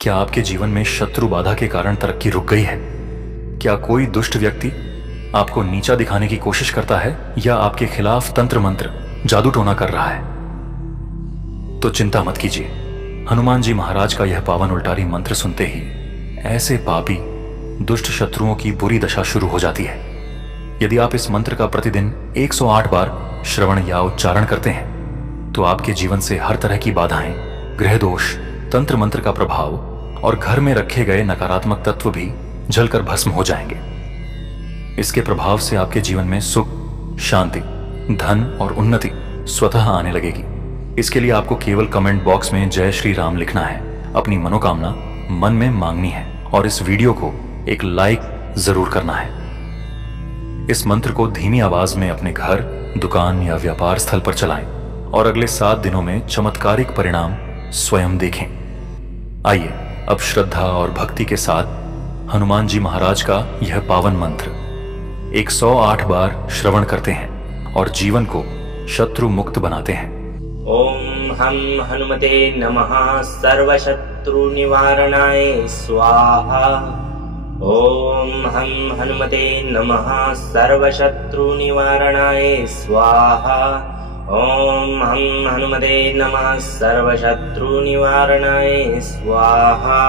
क्या आपके जीवन में शत्रु बाधा के कारण तरक्की रुक गई है? क्या कोई दुष्ट व्यक्ति आपको नीचा दिखाने की कोशिश करता है या आपके खिलाफ तंत्र मंत्र जादू टोना कर रहा है? तो चिंता मत कीजिए। हनुमान जी महाराज का यह पावन उल्टारी मंत्र सुनते ही ऐसे पापी दुष्ट शत्रुओं की बुरी दशा शुरू हो जाती है। यदि आप इस मंत्र का प्रतिदिन 108 बार श्रवण या उच्चारण करते हैं तो आपके जीवन से हर तरह की बाधाएं, ग्रह दोष, तंत्र मंत्र का प्रभाव और घर में रखे गए नकारात्मक तत्व भी जलकर भस्म हो जाएंगे। इसके प्रभाव से आपके जीवन में सुख, शांति, धन और उन्नति स्वतः आने लगेगी। इसके लिए आपको केवल कमेंट बॉक्स में जय श्री राम लिखना है, अपनी मनोकामना मन में मांगनी है और इस वीडियो को एक लाइक जरूर करना है। इस मंत्र को धीमी आवाज में अपने घर, दुकान या व्यापार स्थल पर चलाएं और अगले 7 दिनों में चमत्कारिक परिणाम स्वयं देखें। आइए अब श्रद्धा और भक्ति के साथ हनुमान जी महाराज का यह पावन मंत्र 108 बार श्रवण करते हैं और जीवन को शत्रु मुक्त बनाते हैं। ओम हम हनुमते नमः सर्वशत्रु निवारणाय स्वाहा। ओम हम हनुमते नमः सर्वशत्रु निवारणाय स्वाहा। ओम हम हनुमते नमः सर्वशत्रु निवारणाय स्वाहा।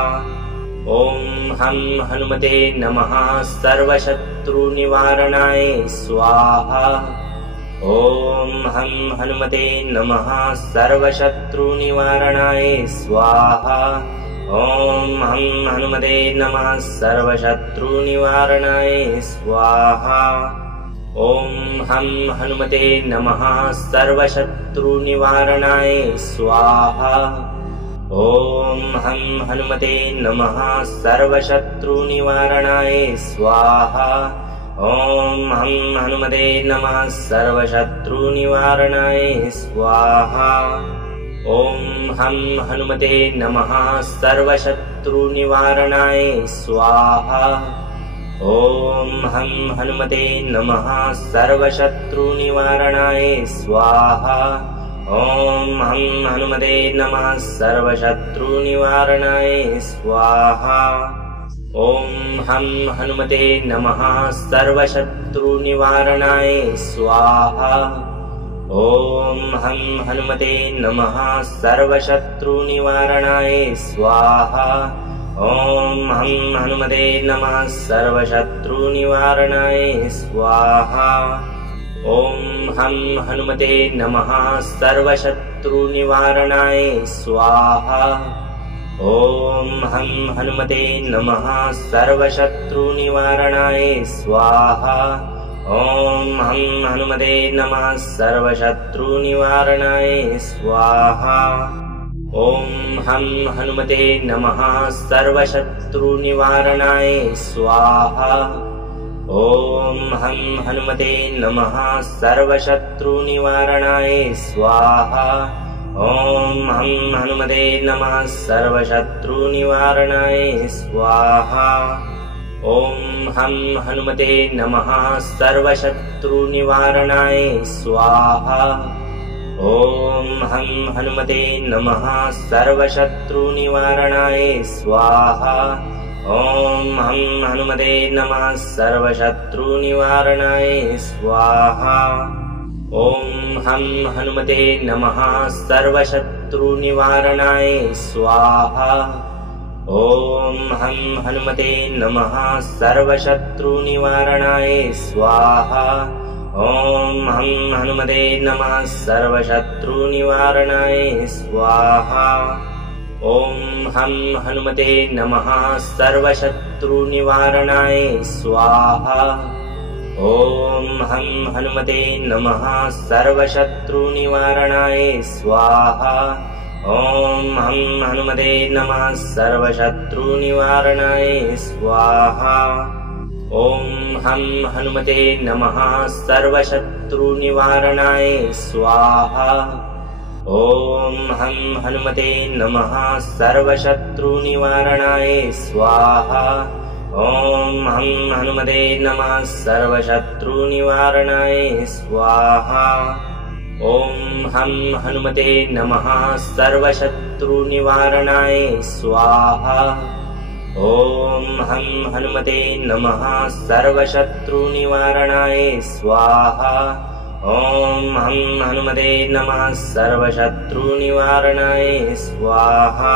ओम हम हनुमते नमः सर्वशत्रु निवारणाय स्वाहा। ओम हम हनुमते नमः सर्वशत्रु निवारणाय स्वाहा। ओम हम हनुमते नमः सर्वशत्रु निवारणाय स्वाहा। ओम हम हनुमते नमः सर्वशत्रु निवारणाय स्वाहा। ओम हम हनुमते नमः सर्वशत्रु निवारणाय स्वाहा। ओम हम हनुमते नमः सर्वशत्रु निवारणाय स्वाहा। ओम हम हनुमते नमः सर्वशत्रु निवारणाय स्वाहा। ओम हम हनुमते नमः सर्वशत्रु निवारणाय स्वाहा। ओम हम हनुमते नमः सर्वशत्रु निवारणाय स्वाहा। ओम हम हनुमते नमः सर्वशत्रु निवारणाय स्वाहा। ओम हम हनुमते नमः सर्वशत्रु निवारणाय स्वाहा। ओम हम हनुमते नमः सर्वशत्रु निवारणाय स्वाहा। ओम हम हनुमते नमः सर्वशत्रु निवारणाय स्वाहा। ओम हम हनुमते नमः सर्वशत्रु निवारणाय स्वाहा। ओम हम हनुमते नमः सर्वशत्रु निवारणाय स्वाहा। ओम हम हनुमते नमः सर्वशत्रु निवारणाय स्वाहा। ओम हम हनुमते नमः सर्वशत्रु निवारणाय स्वाहा। ओम हम हनुमते नमः सर्वशत्रु निवारणाय स्वाहा। ओम हम हनुमते नमः सर्वशत्रु निवारणाय स्वाहा। ओम हम हनुमते नमः सर्वशत्रु निवारणाय स्वाहा। ओम हम हनुमते नमः सर्वशत्रु निवारणाय स्वाहा। ओम हम हनुमते नमः सर्वशत्रु निवारणाय स्वाहा। ओम हम हनुमते नमः सर्वशत्रु निवारणाय स्वाहा। ओम हम हनुमते नमः सर्वशत्रु निवारणाय स्वाहा। ओम हम हनुमते नमः सर्वशत्रु निवारणाय स्वाहा। ओम हम हनुमते नमः सर्वशत्रु निवारणाय स्वाहा। ओम हम हनुमते नमः सर्वशत्रु निवारणाय स्वाहा। ओम हम हनुमते नमः सर्वशत्रु निवारणाय स्वाहा। ओम हम हनुमते नमः सर्वशत्रु निवारणाय स्वाहा। ओम हम हनुमते नमः सर्वशत्रु निवारणाय स्वाहा। ॐ हं हनुमते नमः सर्वशत्रुनिवारणाय स्वाहा। ॐ हं हनुमते नमः सर्वशत्रुनिवारणाय स्वाहा। ॐ हं हनुमते नमः सर्वशत्रुनिवारणाय स्वाहा।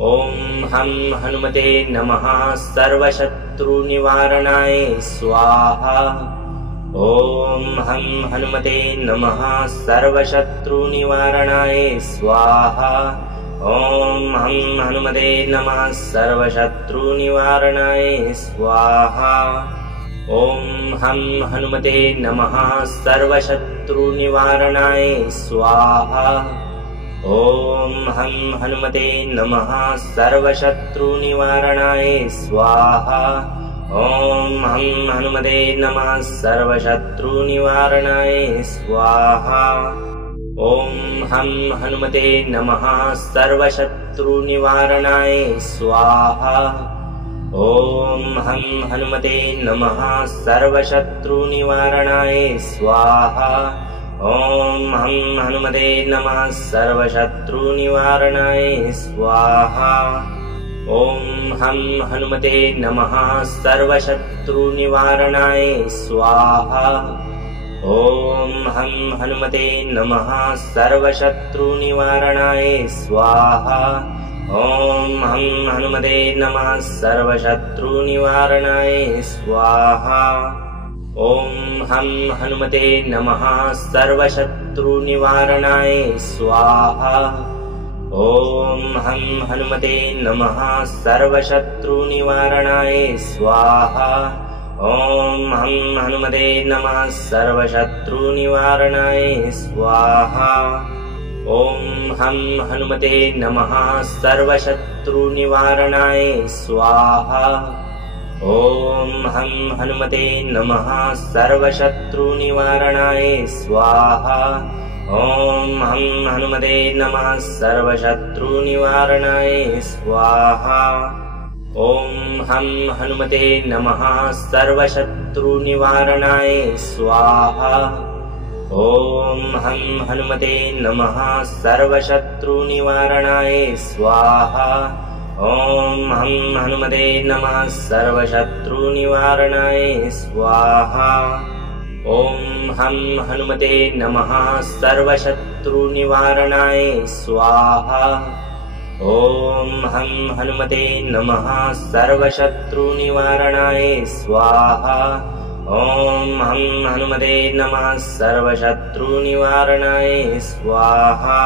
ॐ हं हनुमते नमः सर्वशत्रुनिवारणाय स्वाहा। ॐ हं हनुमते नमः सर्वशत्रुनिवारणाय स्वाहा। ॐ हं हनुमते नमः सर्वशत्रुनिवारणाय स्वाहा। ॐ हं हनुमते नमः सर्वशत्रुनिवारणाय स्वाहा। ॐ हं हनुमते नमः सर्वशत्रुनिवारणाय स्वाहा। ॐ हं हनुमते नमः सर्वशत्रुनिवारणाय स्वाहा। ॐ हं हनुमते नमः सर्वशत्रुनिवारणाय स्वाहा। ॐ हं हनुमते नमः सर्वशत्रुनिवारणाय स्वाहा। ॐ हं हनुमते नमः सर्वशत्रुनिवारणाय स्वाहा। ॐ हं हनुमते नमः सर्वशत्रुनिवारणाय स्वाहा। ॐ हं हनुमते नमः सर्वशत्रुनिवारणाय स्वाहा। ॐ हं हनुमते नमः सर्वशत्रुनिवारणाय स्वाहा। ॐ हं हनुमते नमः सर्वशत्रुनिवारणाय स्वाहा। ॐ हं हनुमते नमः सर्वशत्रुनिवारणाय स्वाहा। ॐ हं हनुमते नमः सर्वशत्रुनिवारणाय स्वाहा। ॐ हं हनुमते नमः सर्वशत्रुनिवारणाय स्वाहा। ॐ हं हनुमते नमः सर्वशत्रुनिवारणाय स्वाहा। ॐ हं हनुमते नमः सर्वशत्रुनिवारणाय स्वाहा। ॐ हं हनुमते नमः सर्वशत्रुनिवारणाय स्वाहा। ॐ हं हनुमते नमः सर्वशत्रुनिवारणाय स्वाहा। ॐ हं हनुमते नमः सर्वशत्रुनिवारणाय स्वाहा। ॐ हं हनुमते नमः सर्वशत्रुनिवारणाय स्वाहा। ॐ हं हनुमते नमः सर्वशत्रुनिवारणाय स्वाहा। ॐ हं हनुमते नमः सर्वशत्रुनिवारणाय स्वाहा।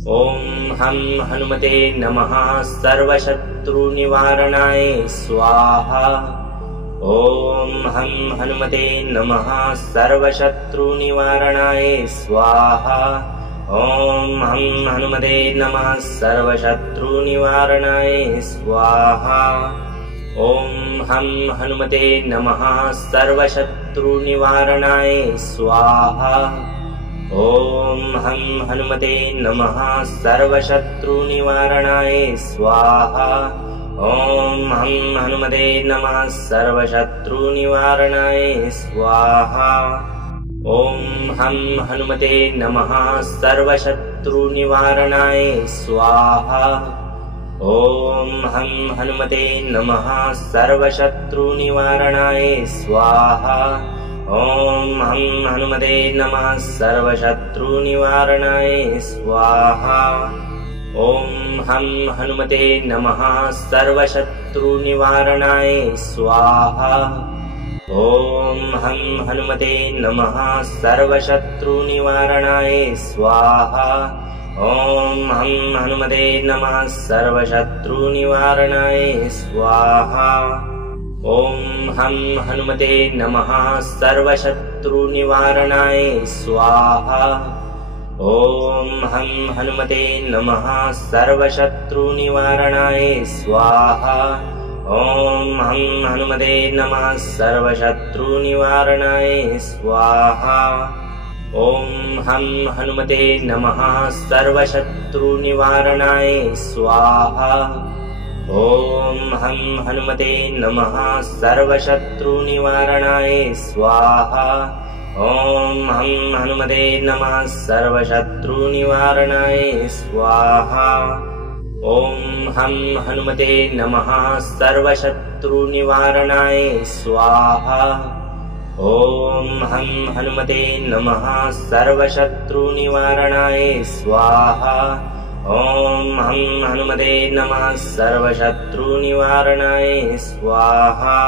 ॐ हं हनुमते नमः सर्वशत्रुनिवारणाय स्वाहा। ॐ हं हनुमते नमः सर्वशत्रुनिवारणाय स्वाहा। ॐ हं हनुमते नमः सर्वशत्रुनिवारणाय स्वाहा। ॐ हं हनुमते नमः सर्वशत्रुनिवारणाय स्वाहा। ॐ हं हनुमते नमः सर्वशत्रुनिवारणाय स्वाहा। ॐ हं हनुमते नमः सर्वशत्रुनिवारणाय स्वाहा। ॐ हं हनुमते नमः सर्वशत्रुनिवारणाय स्वाहा। ॐ हं हनुमते नमः सर्वशत्रुनिवारणाय स्वाहा। ॐ हं हनुमते नमः सर्वशत्रुनिवारणाय स्वाहा। ॐ हं हनुमते नमः सर्वशत्रुनिवारणाय स्वाहा। ॐ हं हनुमते नमः सर्वशत्रुनिवारणाय स्वाहा। ॐ हं हनुमते नमः सर्वशत्रुनिवारणाय स्वाहा। ॐ हं हनुमते नमः सर्वशत्रुनिवारणाय स्वाहा। ॐ हं हनुमते नमः सर्वशत्रुनिवारणाय स्वाहा। ॐ हं हनुमते नमः सर्वशत्रुनिवारणाय स्वाहा। ॐ हं हनुमते नमः सर्वशत्रुनिवारणाय स्वाहा। ॐ हं हनुमते नमः सर्वशत्रुनिवारणाय स्वाहा। ॐ हं हनुमते नमः सर्वशत्रुनिवारणाय स्वाहा। ॐ हं हनुमते नमः सर्वशत्रुनिवारणाय स्वाहा। ॐ हं हनुमते नमः सर्वशत्रुनिवारणाय स्वाहा। ॐ हं हनुमते नमः सर्वशत्रुनिवारणाय स्वाहा।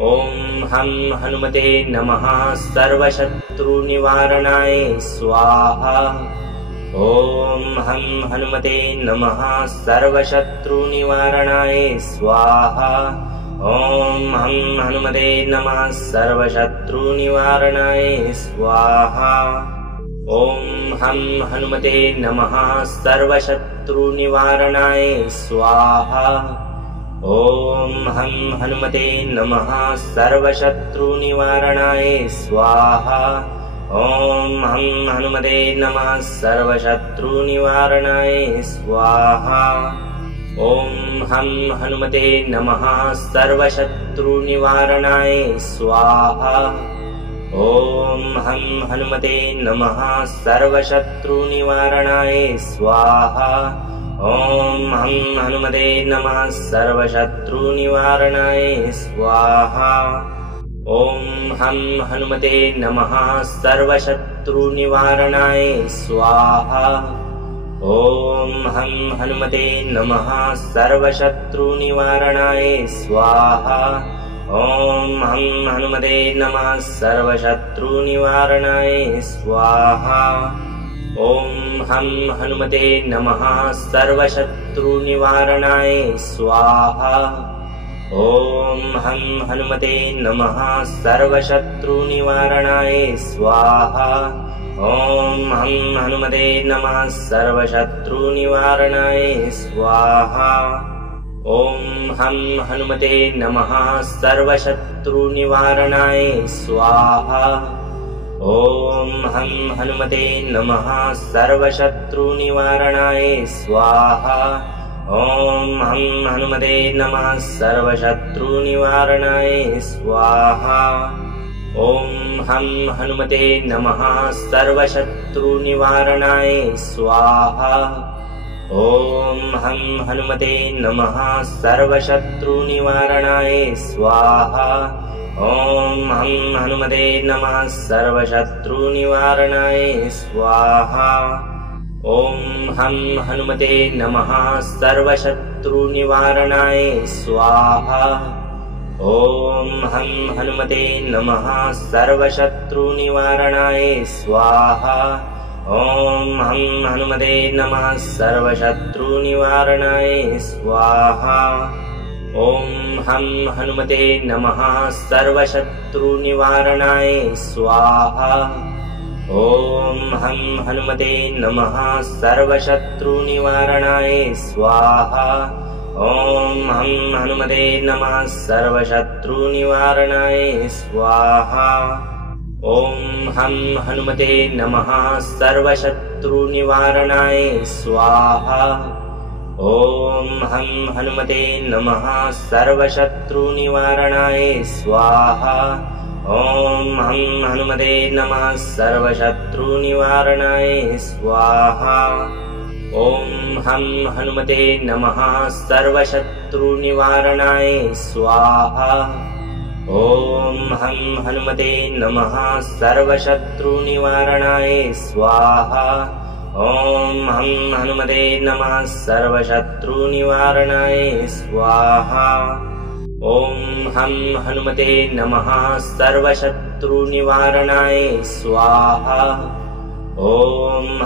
ॐ हं हनुमते नमः सर्वशत्रुनिवारणाय स्वाहा। ॐ हं हनुमते नमः सर्वशत्रुनिवारणाय स्वाहा। ॐ हं हनुमते नमः सर्वशत्रुनिवारणाय स्वाहा। ॐ हं हनुमते नमः सर्वशत्रुनिवारणाय स्वाहा। ॐ हं हनुमते नमः सर्वशत्रुनिवारणाय स्वाहा। ॐ हं हनुमते नमः सर्वशत्रुनिवारणाय स्वाहा। ॐ हं हनुमते नमः सर्वशत्रुनिवारणाय स्वाहा। ॐ हं हनुमते नमः सर्वशत्रुनिवारणाय स्वाहा। ॐ हं हनुमते नमः सर्वशत्रुनिवारणाय स्वाहा। ॐ हं हनुमते नमः सर्वशत्रुनिवारणाय स्वाहा। ॐ हं हनुमते नमः सर्वशत्रुनिवारणाय स्वाहा। ॐ हं हनुमते नमः सर्वशत्रुनिवारणाय स्वाहा। ॐ हं हनुमते नमः सर्वशत्रुनिवारणाय स्वाहा। ॐ हं हनुमते नमः सर्वशत्रुनिवारणाय स्वाहा। ॐ हं हनुमते नमः सर्वशत्रुनिवारणाय स्वाहा। ॐ हं हनुमते नमः सर्वशत्रुनिवारणाय स्वाहा। ॐ हं हनुमते नमः सर्वशत्रुनिवारणाय स्वाहा। ॐ हं हनुमते नमः सर्वशत्रुनिवारणाय स्वाहा। ॐ हं हनुमते नमः सर्वशत्रुनिवारणाय स्वाहा। ॐ हं हनुमते नमः सर्वशत्रुनिवारणाय स्वाहा। ॐ हं हनुमते नमः सर्वशत्रुनिवारणाय स्वाहा। ॐ हं हनुमते नमः सर्वशत्रुनिवारणाय स्वाहा। ॐ हं हनुमते नमः सर्वशत्रुनिवारणाय स्वाहा। ॐ हं हनुमते नमः सर्वशत्रुनिवारणाय स्वाहा। ॐ हं हनुमते नमः सर्वशत्रुनिवारणाय स्वाहा। ॐ हं हनुमते नमः सर्वशत्रुनिवारणाय स्वाहा। ॐ हं हनुमते नमः सर्वशत्रुनिवारणाय स्वाहा। ॐ हं हनुमते नमः सर्वशत्रुनिवारणाय स्वाहा। ॐ हं हनुमते नमः सर्वशत्रुनिवारणाय स्वाहा। ॐ हं हनुमते नमः सर्वशत्रुनिवारणाय स्वाहा। ॐ हं हनुमते नमः सर्वशत्रुनिवारणाय स्वाहा। ॐ हं हनुमते नमः सर्वशत्रुनिवारणाय स्वाहा। ॐ हं हनुमते नमः सर्वशत्रुनिवारणाय स्वाहा। ॐ हं हनुमते नमः सर्वशत्रुनिवारणाय स्वाहा। ॐ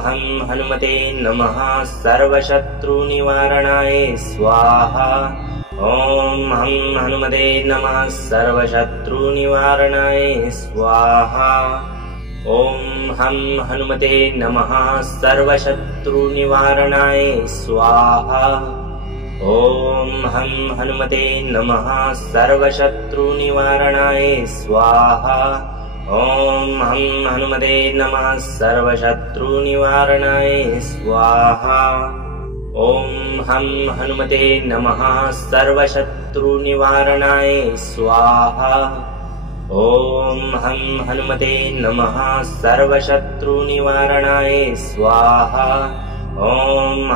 हं हनुमते नमः सर्वशत्रुनिवारणाय स्वाहा। ॐ हं हनुमते नमः सर्वशत्रुनिवारणाय स्वाहा। ॐ हं हनुमते नमः सर्वशत्रुनिवारणाय स्वाहा। ॐ हं हनुमते नमः सर्वशत्रुनिवारणाय स्वाहा। ॐ हं हनुमते नमः सर्वशत्रुनिवारणाय स्वाहा। ॐ हं हनुमते नमः सर्वशत्रुनिवारणाय स्वाहा। ॐ हं हनुमते नमः सर्वशत्रुनिवारणाय स्वाहा। ॐ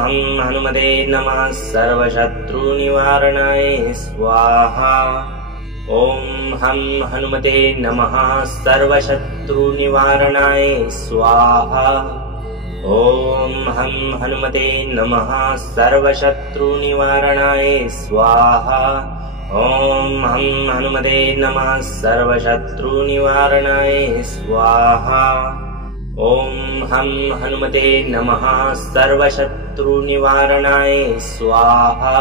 हं हनुमते नमः सर्वशत्रुनिवारणाय स्वाहा। ॐ हं हनुमते नमः सर्वशत्रुनिवारणाय स्वाहा। ॐ हं हनुमते नमः सर्वशत्रुनिवारणाय स्वाहा। ॐ हं हनुमते नमः सर्वशत्रुनिवारणाय स्वाहा। ॐ हं हनुमते नमः सर्वशत्रुनिवारणाय स्वाहा।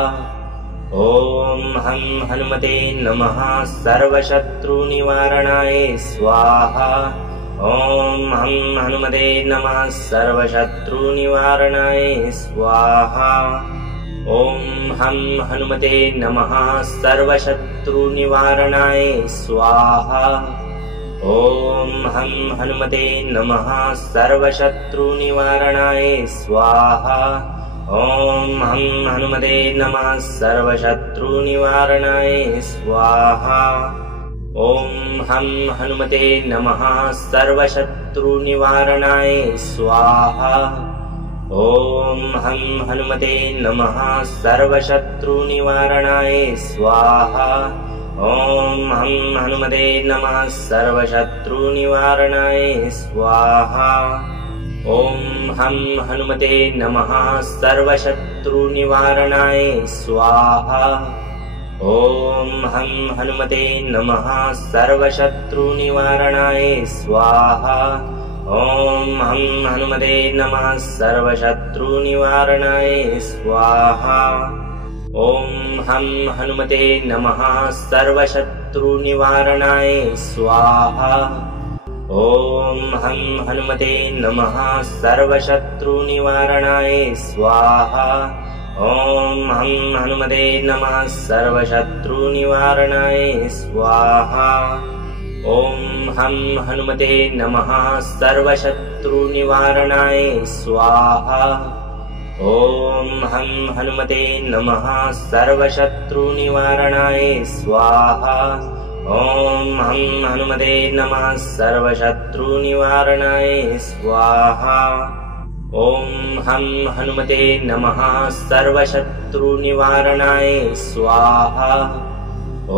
ॐ हं हनुमते नमः सर्वशत्रुनिवारणाय स्वाहा। ॐ हं हनुमते नमः सर्वशत्रुनिवारणाय स्वाहा। ॐ हं हनुमते नमः सर्वशत्रुनिवारणाय स्वाहा। ॐ हं हनुमते नमः सर्वशत्रुनिवारणाय स्वाहा। ॐ हं हनुमते नमः सर्वशत्रुनिवारणाय स्वाहा। ॐ हं हनुमते नमः सर्वशत्रुनिवारणाय स्वाहा। ॐ हं हनुमते नमः सर्वशत्रुनिवारणाय स्वाहा। ॐ हं हनुमते नमः सर्वशत्रुनिवारणाय स्वाहा। ॐ हं हनुमते नमः सर्वशत्रुनिवारणाय स्वाहा। ॐ हं हनुमते नमः सर्वशत्रुनिवारणाय स्वाहा। ॐ हं हनुमते नमः सर्वशत्रुनिवारणाय स्वाहा। ॐ हं हनुमते नमः सर्वशत्रुनिवारणाय स्वाहा। ॐ हं हनुमते नमः सर्वशत्रुनिवारणाय स्वाहा। ॐ हं हनुमते नमः सर्वशत्रुनिवारणाय स्वाहा। ॐ हं हनुमते नमः सर्वशत्रुनिवारणाय स्वाहा। ॐ हं हनुमते नमः सर्वशत्रुनिवारणाय स्वाहा। ॐ हं हनुमते नमः सर्वशत्रुनिवारणाय स्वाहा। ॐ हं हनुमते नमः सर्वशत्रुनिवारणाय स्वाहा। ॐ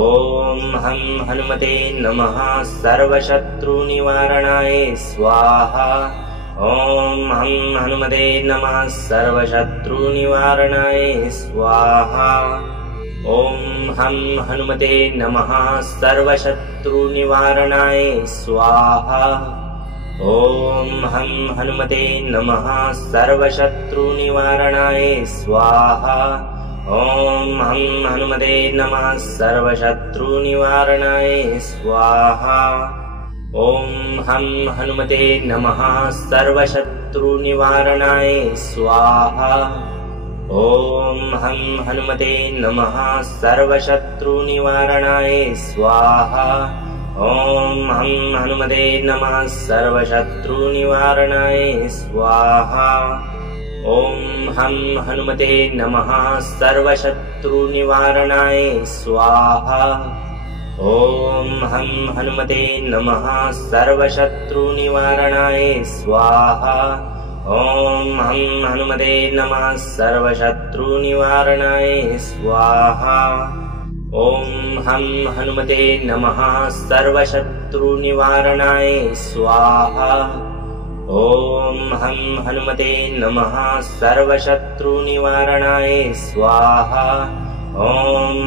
हं हनुमते नमः सर्वशत्रुनिवारणाय स्वाहा। ॐ हं हनुमते नमः सर्वशत्रुनिवारणाय स्वाहा। ॐ हं हनुमते नमः सर्वशत्रुनिवारणाय स्वाहा। ॐ हं हनुमते नमः सर्वशत्रुनिवारणाय स्वाहा। ॐ हं हनुमते नमः सर्वशत्रुनिवारणाय स्वाहा। ॐ हं हनुमते नमः सर्वशत्रुनिवारणाय स्वाहा। ॐ हं हनुमते नमः सर्वशत्रुनिवारणाय स्वाहा। ॐ हं हनुमते नमः सर्वशत्रुनिवारणाय स्वाहा। ॐ हं हनुमते नमः सर्वशत्रुनिवारणाय स्वाहा। ॐ हं हनुमते नमः सर्वशत्रुनिवारणाय स्वाहा। ॐ हं हनुमते नमः सर्वशत्रुनिवारणाय स्वाहा। ॐ हं हनुमते नमः सर्वशत्रुनिवारणाय स्वाहा। ॐ हं हनुमते नमः सर्वशत्रुनिवारणाय स्वाहा। ॐ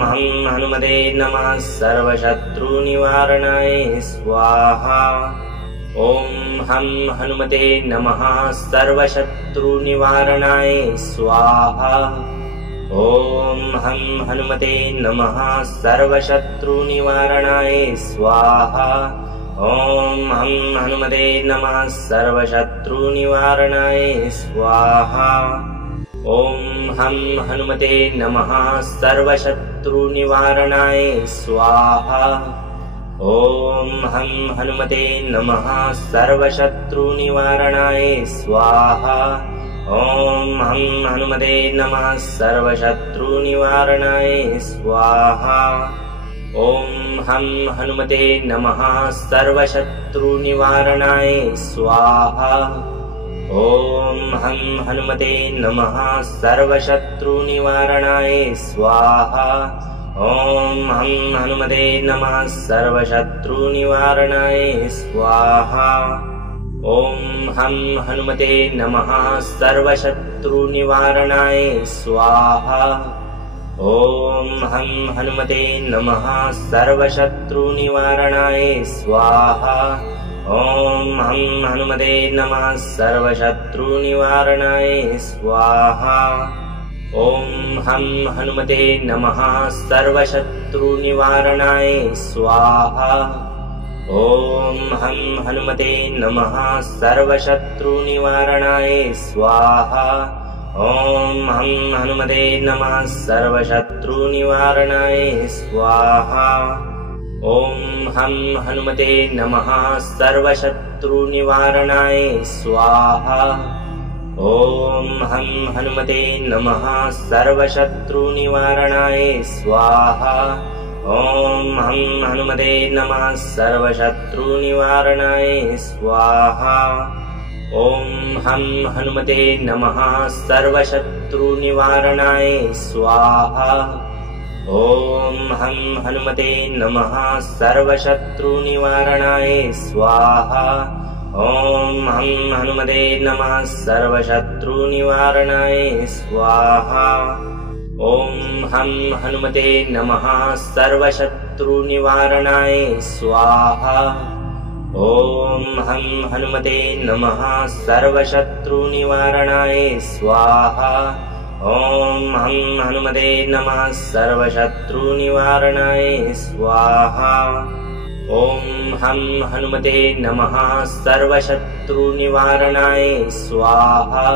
हं हनुमते नमः सर्वशत्रुनिवारणाय स्वाहा। ॐ हं हनुमते नमः सर्वशत्रुनिवारणाय स्वाहा। ॐ हं हनुमते नमः सर्वशत्रुनिवारणाय स्वाहा। ॐ हं हनुमते नमः सर्वशत्रुनिवारणाय स्वाहा। ॐ हं हनुमते नमः सर्वशत्रुनिवारणाय स्वाहा। ॐ हं हनुमते नमः सर्वशत्रुनिवारणाय स्वाहा। ॐ हं हनुमते नमः सर्वशत्रुनिवारणाय स्वाहा। ॐ हं हनुमते नमः सर्वशत्रुनिवारणाय स्वाहा। ॐ हं हनुमते नमः सर्वशत्रुनिवारणाय स्वाहा। ॐ हं हनुमते नमः सर्वशत्रुनिवारणाय स्वाहा। ॐ हं हनुमते नमः सर्वशत्रुनिवारणाय स्वाहा। ॐ हं हनुमते नमः सर्वशत्रुनिवारणाय स्वाहा। ॐ हं हनुमते नमः सर्वशत्रुनिवारणाय स्वाहा। ॐ हं हनुमते नमः सर्वशत्रुनिवारणाय स्वाहा। ॐ हं हनुमते नमः सर्वशत्रुनिवारणाय स्वाहा। ॐ हं हनुमते नमः सर्वशत्रुनिवारणाय स्वाहा। ॐ हं हनुमते नमः सर्वशत्रुनिवारणाय स्वाहा। ॐ हं हनुमते नमः सर्वशत्रुनिवारणाय स्वाहा। ॐ हं हनुमते नमः सर्वशत्रुनिवारणाय स्वाहा। ॐ हं हनुमते नमः सर्वशत्रुनिवारणाय स्वाहा। ॐ हं हनुमते नमः सर्वशत्रुनिवारणाय स्वाहा। ॐ हं हनुमते नमः सर्वशत्रुनिवारणाय स्वाहा। ॐ हं हनुमते नमः सर्वशत्रुनिवारणाय स्वाहा। ॐ हं हनुमते नमः सर्वशत्रुनिवारणाय स्वाहा। ॐ हं हनुमते नमः सर्वशत्रुनिवारणाय स्वाहा। ॐ हं हनुमते नमः सर्वशत्रुनिवारणाय स्वाहा।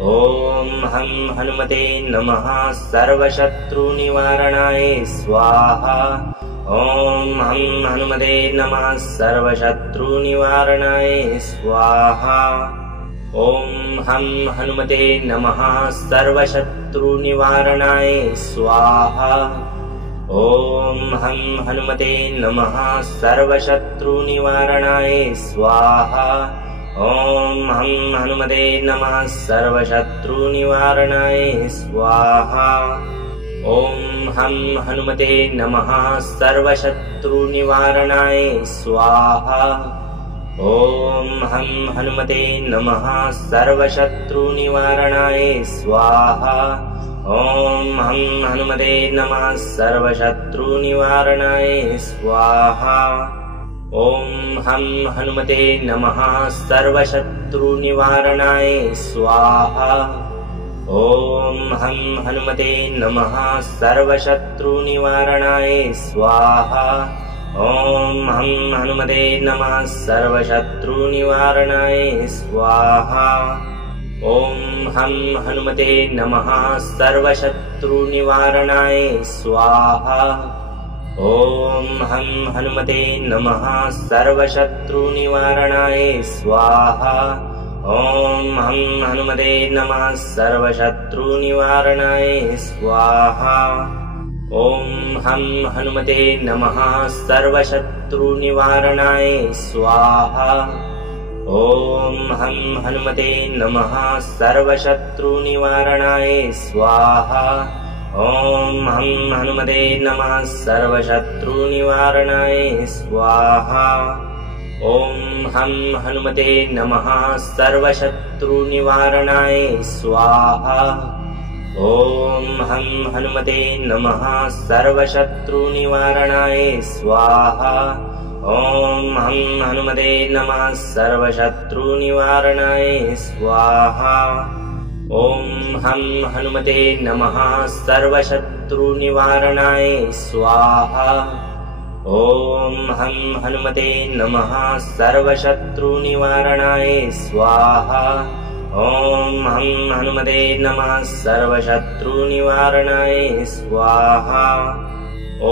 ॐ हं हनुमते नमः सर्वशत्रुनिवारणाय स्वाहा। ॐ हं हनुमते नमः सर्वशत्रुनिवारणाय स्वाहा। ॐ हं हनुमते नमः सर्वशत्रुनिवारणाय स्वाहा। ॐ हं हनुमते नमः सर्वशत्रुनिवारणाय स्वाहा। ॐ हं हनुमते नमः सर्वशत्रुनिवारणाय स्वाहा। ॐ हं हनुमते नमः सर्वशत्रुनिवारणाय स्वाहा। ॐ हं हनुमते नमः सर्वशत्रुनिवारणाय स्वाहा। ॐ हं हनुमते नमः सर्वशत्रुनिवारणाय स्वाहा। ॐ हं हनुमते नमः सर्वशत्रुनिवारणाय स्वाहा। ॐ हं हनुमते नमः सर्वशत्रुनिवारणाय स्वाहा। ॐ हं हनुमते नमः सर्वशत्रुनिवारणाय स्वाहा। ॐ हं हनुमते नमः सर्वशत्रुनिवारणाय स्वाहा। ॐ हं हनुमते नमः सर्वशत्रुनिवारणाय स्वाहा। ॐ हं हनुमते नमः सर्वशत्रुनिवारणाय स्वाहा। ॐ हं हनुमते नमः सर्वशत्रुनिवारणाय स्वाहा। ॐ हं हनुमते नमः सर्वशत्रुनिवारणाय स्वाहा। ॐ हं हनुमते नमः सर्वशत्रुनिवारणाय स्वाहा। ॐ हं हनुमते नमः सर्वशत्रुनिवारणाय स्वाहा। ॐ हं हनुमते नमः सर्वशत्रुनिवारणाय स्वाहा। ॐ हं हनुमते नमः सर्वशत्रुनिवारणाय स्वाहा। ॐ हं हनुमते नमः सर्वशत्रुनिवारणाय स्वाहा। ॐ हं हनुमते नमः सर्वशत्रुनिवारणाय स्वाहा। ॐ हं हनुमते नमः सर्वशत्रुनिवारणाय स्वाहा। ॐ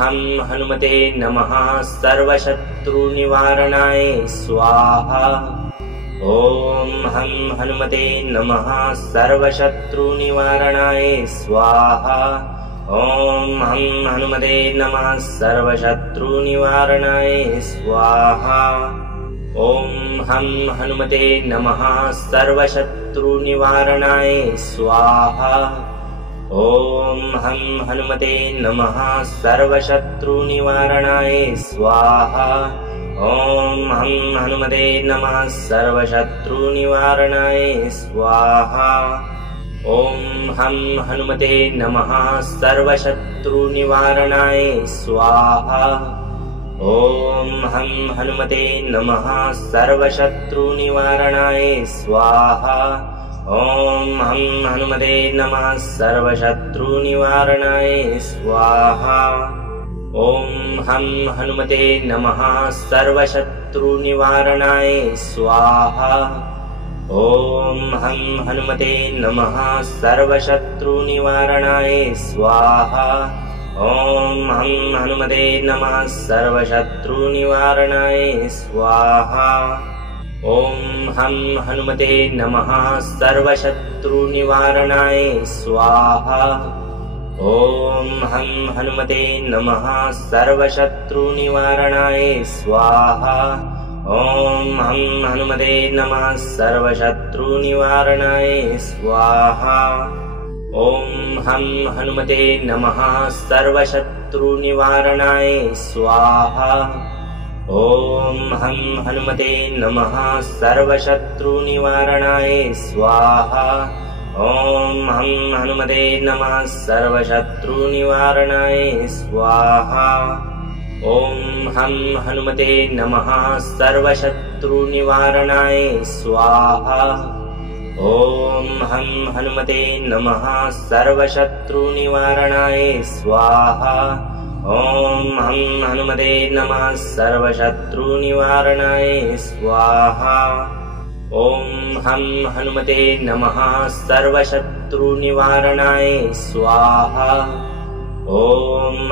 हं हनुमते नमः सर्वशत्रुनिवारणाय स्वाहा। ॐ हं हनुमते नमः सर्वशत्रुनिवारणाय स्वाहा। ॐ हं हनुमते नमः सर्वशत्रुनिवारणाय स्वाहा। ॐ हं हनुमते नमः सर्वशत्रुनिवारणाय स्वाहा। ॐ हं हनुमते नमः सर्वशत्रुनिवारणाय स्वाहा। ॐ हं हनुमते नमः सर्वशत्रुनिवारणाय स्वाहा। ॐ हं हनुमते नमः सर्वशत्रुनिवारणाय स्वाहा। ॐ हं हनुमते नमः सर्वशत्रुनिवारणाय स्वाहा। ॐ हं हनुमते नमः सर्वशत्रुनिवारणाय स्वाहा। ॐ हं हनुमते नमः सर्वशत्रुनिवारणाय स्वाहा। ॐ हं हनुमते नमः सर्वशत्रुनिवारणाय स्वाहा। ॐ हं हनुमते नमः सर्वशत्रुनिवारणाय स्वाहा। ॐ हं हनुमते नमः सर्वशत्रुनिवारणाय स्वाहा। ॐ हं हनुमते नमः सर्वशत्रुनिवारणाय स्वाहा। ॐ हं हनुमते नमः सर्वशत्रुनिवारणाय स्वाहा। ॐ हं हनुमते नमः सर्वशत्रुनिवारणाय स्वाहा। ॐ हं हनुमते नमः सर्वशत्रुनिवारणाय स्वाहा। ॐ हं हनुमते नमः सर्वशत्रुनिवारणाय स्वाहा। ॐ हं हनुमते नमः सर्वशत्रुनिवारणाय स्वाहा। ॐ हं हनुमते नमः सर्वशत्रुनिवारणाय स्वाहा। ॐ हं हनुमते नमः सर्वशत्रुनिवारणाय स्वाहा। ॐ हं हनुमते नमः सर्वशत्रुनिवारणाय स्वाहा। ॐ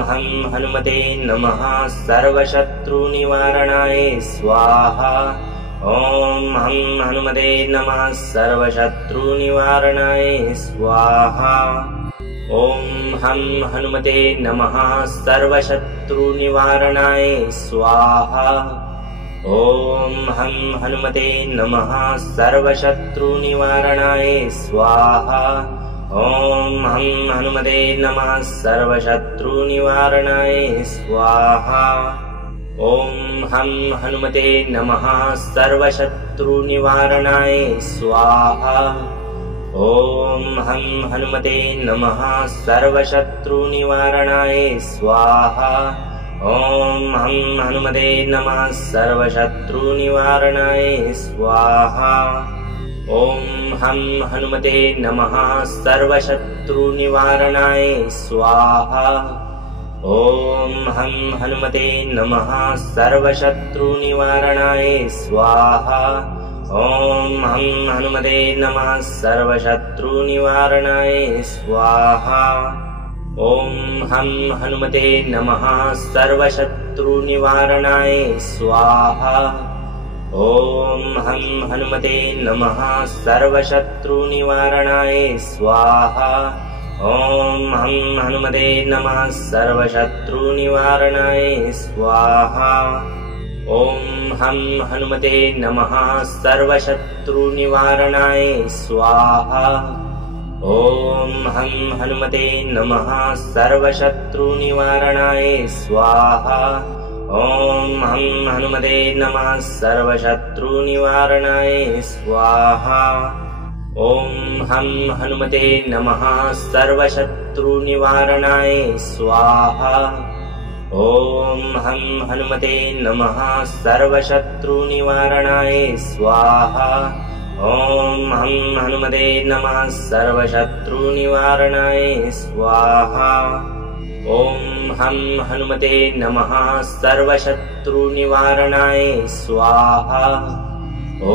हं हनुमते नमः सर्वशत्रुनिवारणाय स्वाहा। ॐ हं हनुमते नमः सर्वशत्रुनिवारणाय स्वाहा। ॐ हं हनुमते नमः सर्वशत्रुनिवारणाय स्वाहा। ॐ हं हनुमते नमः सर्वशत्रुनिवारणाय स्वाहा। ॐ हं हनुमते नमः सर्वशत्रुनिवारणाय स्वाहा। ॐ हं हनुमते नमः सर्वशत्रुनिवारणाय स्वाहा। ॐ हं हनुमते नमः सर्वशत्रुनिवारणाय स्वाहा। ॐ हं हनुमते नमः सर्वशत्रुनिवारणाय स्वाहा। ॐ हं हनुमते नमः सर्वशत्रुनिवारणाय स्वाहा। ॐ हं हनुमते नमः सर्वशत्रुनिवारणाय स्वाहा। ॐ हं हनुमते नमः सर्वशत्रुनिवारणाय स्वाहा। ॐ हं हनुमते नमः सर्वशत्रुनिवारणाय स्वाहा। ॐ हं हनुमते नमः सर्वशत्रुनिवारणाय स्वाहा। ॐ हं हनुमते नमः सर्वशत्रुनिवारणाय स्वाहा। ॐ हं हनुमते नमः सर्वशत्रुनिवारणाय स्वाहा। ॐ हं हनुमते नमः सर्वशत्रुनिवारणाय स्वाहा। ॐ हं हनुमते नमः सर्वशत्रुनिवारणाय स्वाहा। ॐ हं हनुमते नमः सर्वशत्रुनिवारणाय स्वाहा। ॐ हं हनुमते नमः सर्वशत्रुनिवारणाय स्वाहा। ॐ हं हनुमते नमः सर्वशत्रुनिवारणाय स्वाहा। ॐ हं हनुमते नमः सर्वशत्रुनिवारणाय स्वाहा। ॐ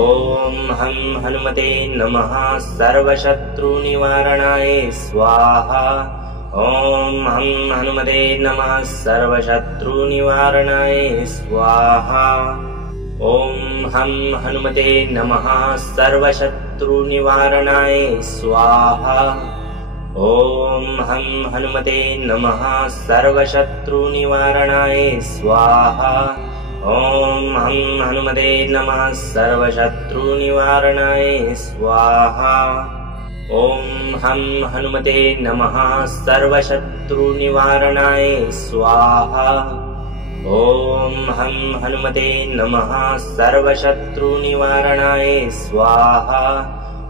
हं हनुमते नमः सर्वशत्रुनिवारणाय स्वाहा। ॐ हं हनुमते नमः सर्वशत्रुनिवारणाय स्वाहा। ॐ हं हनुमते नमः सर्वशत्रुनिवारणाय स्वाहा। ॐ हं हनुमते नमः सर्वशत्रुनिवारणाय स्वाहा। ॐ हं हनुमते नमः सर्वशत्रुनिवारणाय स्वाहा। ॐ हं हनुमते नमः सर्वशत्रुनिवारणाय स्वाहा। ॐ हं हनुमते नमः सर्वशत्रुनिवारणाय स्वाहा।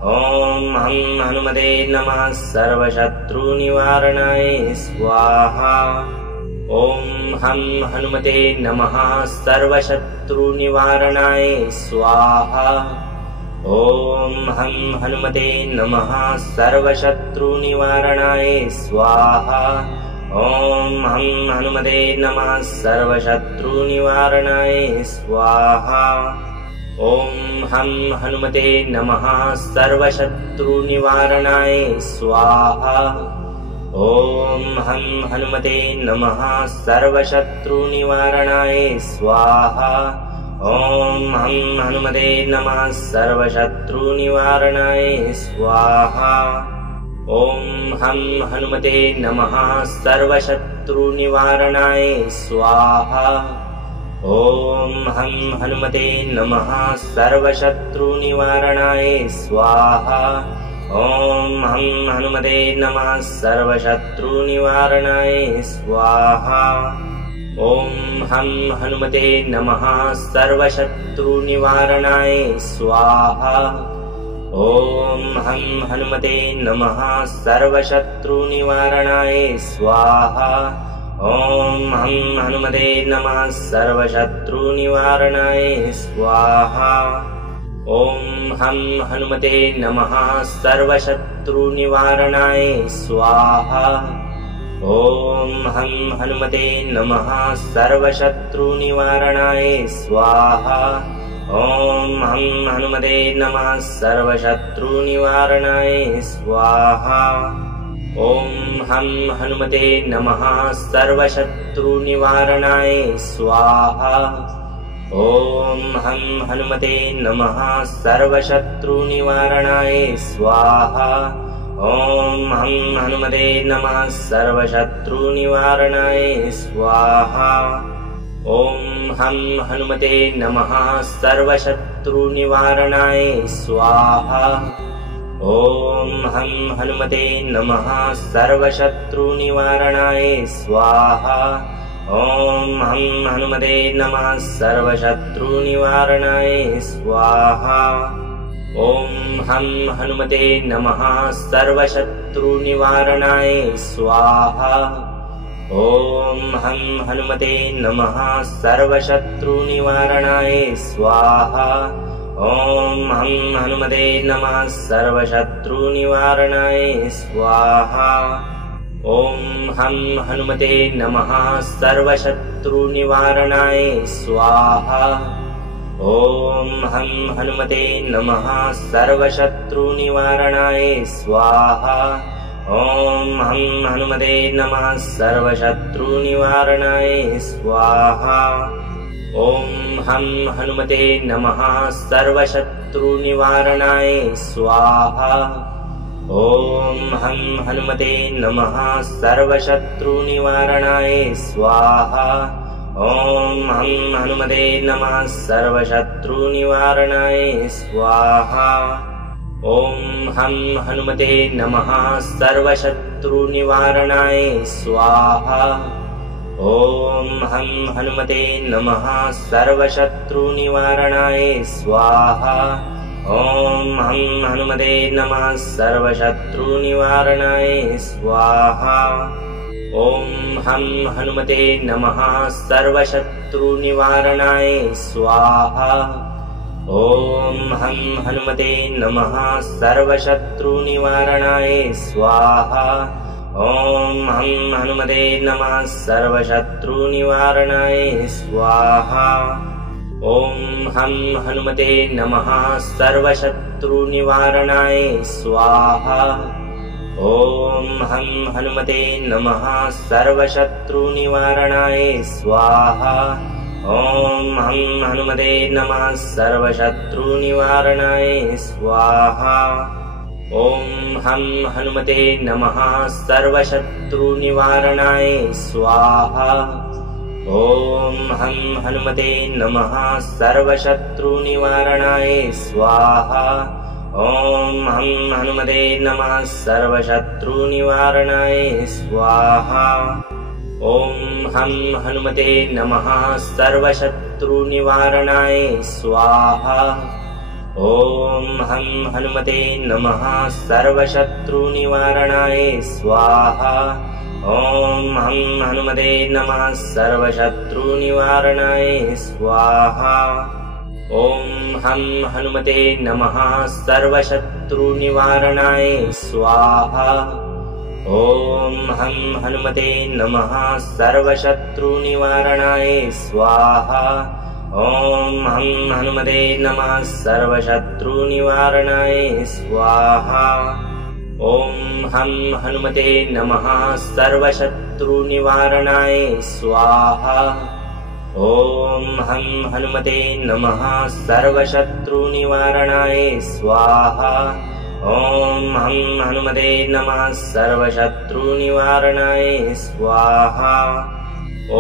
ॐ हं हनुमते नमः सर्वशत्रुनिवारणाय स्वाहा। ॐ हं हनुमते नमः सर्वशत्रुनिवारणाय स्वाहा। ॐ हं हनुमते नमः सर्वशत्रुनिवारणाय स्वाहा। ॐ हं हनुमते नमः सर्वशत्रुनिवारणाय स्वाहा। ॐ हं हनुमते नमः सर्वशत्रुनिवारणाय स्वाहा। ॐ हं हनुमते नमः सर्वशत्रुनिवारणाय स्वाहा। ॐ हं हनुमते नमः सर्वशत्रुनिवारणाय स्वाहा। ॐ हं हनुमते नमः सर्वशत्रुनिवारणाय स्वाहा। ॐ हं हनुमते नमः सर्वशत्रुनिवारणाय स्वाहा। ॐ हं हनुमते नमः सर्वशत्रुनिवारणाय स्वाहा। ॐ हं हनुमते नमः सर्वशत्रुनिवारणाय स्वाहा। ॐ हं हनुमते नमः सर्वशत्रुनिवारणाय स्वाहा। ॐ हं हनुमते नमः सर्वशत्रुनिवारणाय स्वाहा। ॐ हं हनुमते नमः सर्वशत्रुनिवारणाय स्वाहा। ॐ हं हनुमते नमः सर्वशत्रुनिवारणाय स्वाहा। ॐ हं हनुमते नमः सर्वशत्रुनिवारणाय स्वाहा। ॐ हं हनुमते नमः सर्वशत्रुनिवारणाय स्वाहा। ॐ हं हनुमते नमः सर्वशत्रुनिवारणाय स्वाहा। ॐ हं हनुमते नमः सर्वशत्रुनिवारणाय स्वाहा। ॐ हं हनुमते नमः सर्वशत्रुनिवारणाय स्वाहा। ॐ हं हनुमते नमः सर्वशत्रुनिवारणाय स्वाहा। ॐ हं हनुमते नमः सर्वशत्रुनिवारणाय स्वाहा। ॐ हं हनुमते नमः सर्वशत्रुनिवारणाय स्वाहा। ॐ हं हनुमते नमः सर्वशत्रुनिवारणाय स्वाहा। ॐ हं हनुमते नमः सर्वशत्रुनिवारणाय स्वाहा। ॐ हं हनुमते नमः सर्वशत्रुनिवारणाय स्वाहा। ॐ हं हनुमते नमः सर्वशत्रुनिवारणाय स्वाहा। ॐ हं हनुमते नमः सर्वशत्रुनिवारणाय स्वाहा। ॐ हं हनुमते नमः सर्वशत्रुनिवारणाय स्वाहा। ॐ हं हनुमते नमः सर्वशत्रुनिवारणाय स्वाहा। ॐ हं हनुमते नमः सर्वशत्रुनिवारणाय स्वाहा। ॐ हं हनुमते नमः सर्वशत्रुनिवारणाय स्वाहा। ॐ हं हनुमते नमः सर्वशत्रुनिवारणाय स्वाहा। ॐ हं हनुमते नमः सर्वशत्रुनिवारणाय स्वाहा। ॐ हं हनुमते नमः सर्वशत्रुनिवारणाय स्वाहा। ॐ हं हनुमते नमः सर्वशत्रुनिवारणाय स्वाहा। ॐ हं हनुमते नमः सर्वशत्रुनिवारणाय स्वाहा। ॐ हं हनुमते नमः सर्वशत्रुनिवारणाय स्वाहा। ॐ हं हनुमते नमः सर्वशत्रुनिवारणाय स्वाहा। ॐ हं हनुमते नमः सर्वशत्रुनिवारणाय स्वाहा। ॐ हं हनुमते नमः सर्वशत्रुनिवारणाय स्वाहा। ॐ हं हनुमते नमः सर्वशत्रुनिवारणाय स्वाहा। ॐ हं हनुमते नमः सर्वशत्रुनिवारणाय स्वाहा। ॐ हं हनुमते नमः सर्वशत्रुनिवारणाय स्वाहा। ॐ हं हनुमते नमः सर्वशत्रुनिवारणाय स्वाहा। ॐ हं हनुमते नमः सर्वशत्रुनिवारणाय स्वाहा। ॐ हं हनुमते नमः सर्वशत्रुनिवारणाय स्वाहा। ॐ हं हनुमते नमः सर्वशत्रुनिवारणाय स्वाहा। ॐ हं हनुमते नमः सर्वशत्रुनिवारणाय स्वाहा। ॐ हं हनुमते नमः सर्वशत्रुनिवारणाय स्वाहा। ॐ हं हनुमते नमः सर्वशत्रुनिवारणाय स्वाहा। ॐ हं हनुमते नमः सर्वशत्रुनिवारणाय स्वाहा। ॐ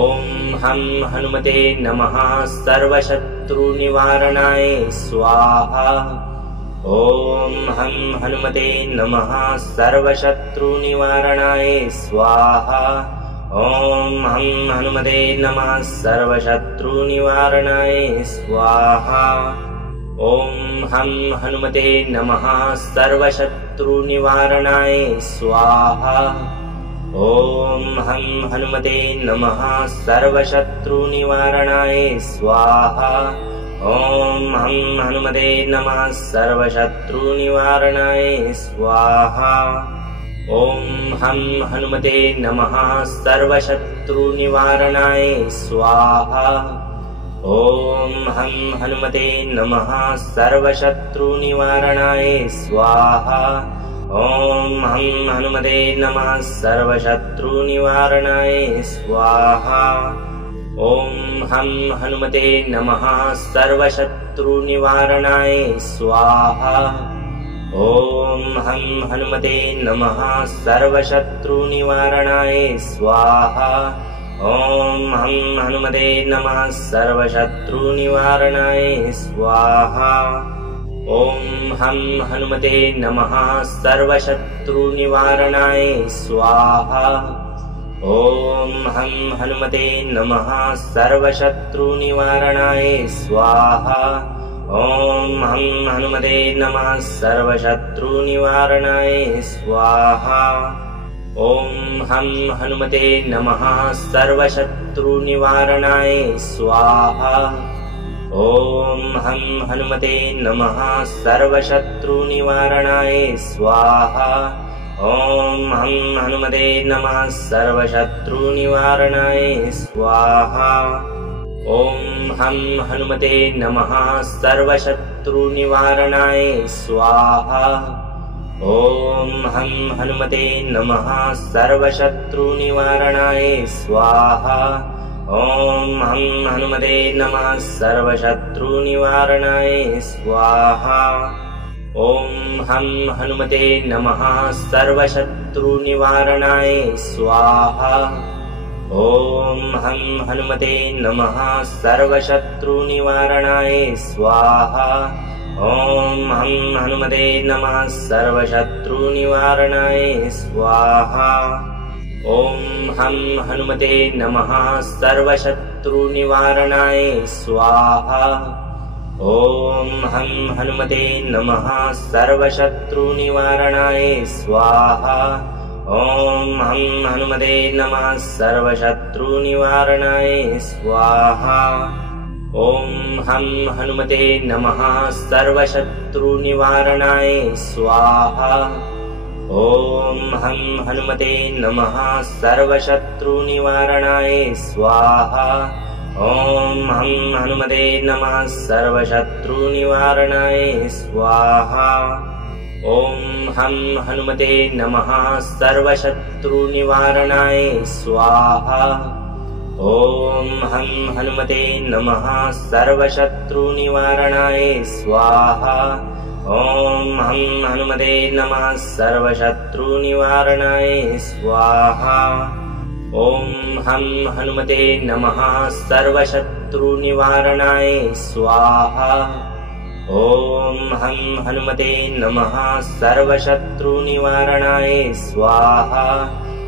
हं हनुमते नमः सर्वशत्रुनिवारणाय स्वाहा। ॐ हं हनुमते नमः सर्वशत्रुनिवारणाय स्वाहा। ॐ हं हनुमते नमः सर्वशत्रुनिवारणाय स्वाहा। ॐ हं हनुमते नमः सर्वशत्रुनिवारणाय स्वाहा। ॐ हं हनुमते नमः सर्वशत्रुनिवारणाय स्वाहा। ॐ हं हनुमते नमः सर्वशत्रुनिवारणाय स्वाहा। ॐ हं हनुमते नमः सर्वशत्रुनिवारणाय स्वाहा। ॐ हं हनुमते नमः सर्वशत्रुनिवारणाय स्वाहा। ॐ हं हनुमते नमः सर्वशत्रुनिवारणाय स्वाहा। ॐ हं हनुमते नमः सर्वशत्रुनिवारणाय स्वाहा। ॐ हं हनुमते नमः सर्वशत्रुनिवारणाय स्वाहा। ॐ हं हनुमते नमः सर्वशत्रुनिवारणाय स्वाहा। ॐ हं हनुमते नमः सर्वशत्रुनिवारणाय स्वाहा। ॐ हं हनुमते नमः सर्वशत्रुनिवारणाय स्वाहा। ॐ हं हनुमते नमः सर्वशत्रुनिवारणाय स्वाहा। ॐ हं हनुमते नमः सर्वशत्रुनिवारणाय स्वाहा। ॐ हं हनुमते नमः सर्वशत्रुनिवारणाय स्वाहा। ॐ हं हनुमते नमः सर्वशत्रुनिवारणाय स्वाहा। ॐ हं हनुमते नमः सर्वशत्रुनिवारणाय स्वाहा। ॐ हं हनुमते नमः सर्वशत्रुनिवारणाय स्वाहा। ॐ हं हनुमते नमः सर्वशत्रुनिवारणाय स्वाहा। ॐ हं हनुमते नमः सर्वशत्रुनिवारणाय स्वाहा। ॐ हं हनुमते नमः सर्वशत्रुनिवारणाय स्वाहा। ॐ हं हनुमते नमः सर्वशत्रुनिवारणाय स्वाहा। ॐ हं हनुमते नमः सर्वशत्रुनिवारणाय स्वाहा। ॐ हं हनुमते नमः सर्वशत्रुनिवारणाय स्वाहा। ॐ हं हनुमते नमः सर्वशत्रुनिवारणाय स्वाहा। ॐ हं हनुमते नमः सर्वशत्रुनिवारणाय स्वाहा। ॐ हं हनुमते नमः सर्वशत्रुनिवारणाय स्वाहा। ॐ हं हनुमते नमः सर्वशत्रुनिवारणाय स्वाहा। ॐ हं हनुमते नमः सर्वशत्रुनिवारणाय स्वाहा। ॐ हं हनुमते नमः सर्वशत्रुनिवारणाय स्वाहा। ॐ हं हनुमते नमः सर्वशत्रुनिवारणाय स्वाहा। ॐ हं हनुमते नमः सर्वशत्रुनिवारणाय स्वाहा। ॐ हं हनुमते नमः सर्वशत्रुनिवारणाय स्वाहा।